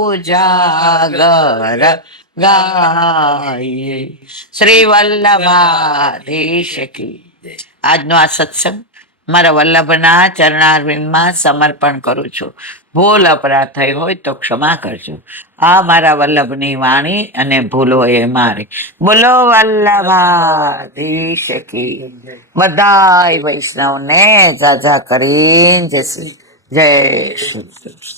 उजागर गाइए. श्री वल्लभाधीश की. આજનો આ સત્સંગ મારા વલ્લભના ચરણારવિંદમાં સમર્પણ કરું છું. ભૂલ અપરાધ થઈ હોય તો ક્ષમા કરજો. આ મારા વલ્લભની વાણી અને ભૂલો એ મારી. બોલો વલ્લભાધીશ કી. બધાય વૈષ્ણવને જાજા કરીને જય શ્રી કૃષ્ણ.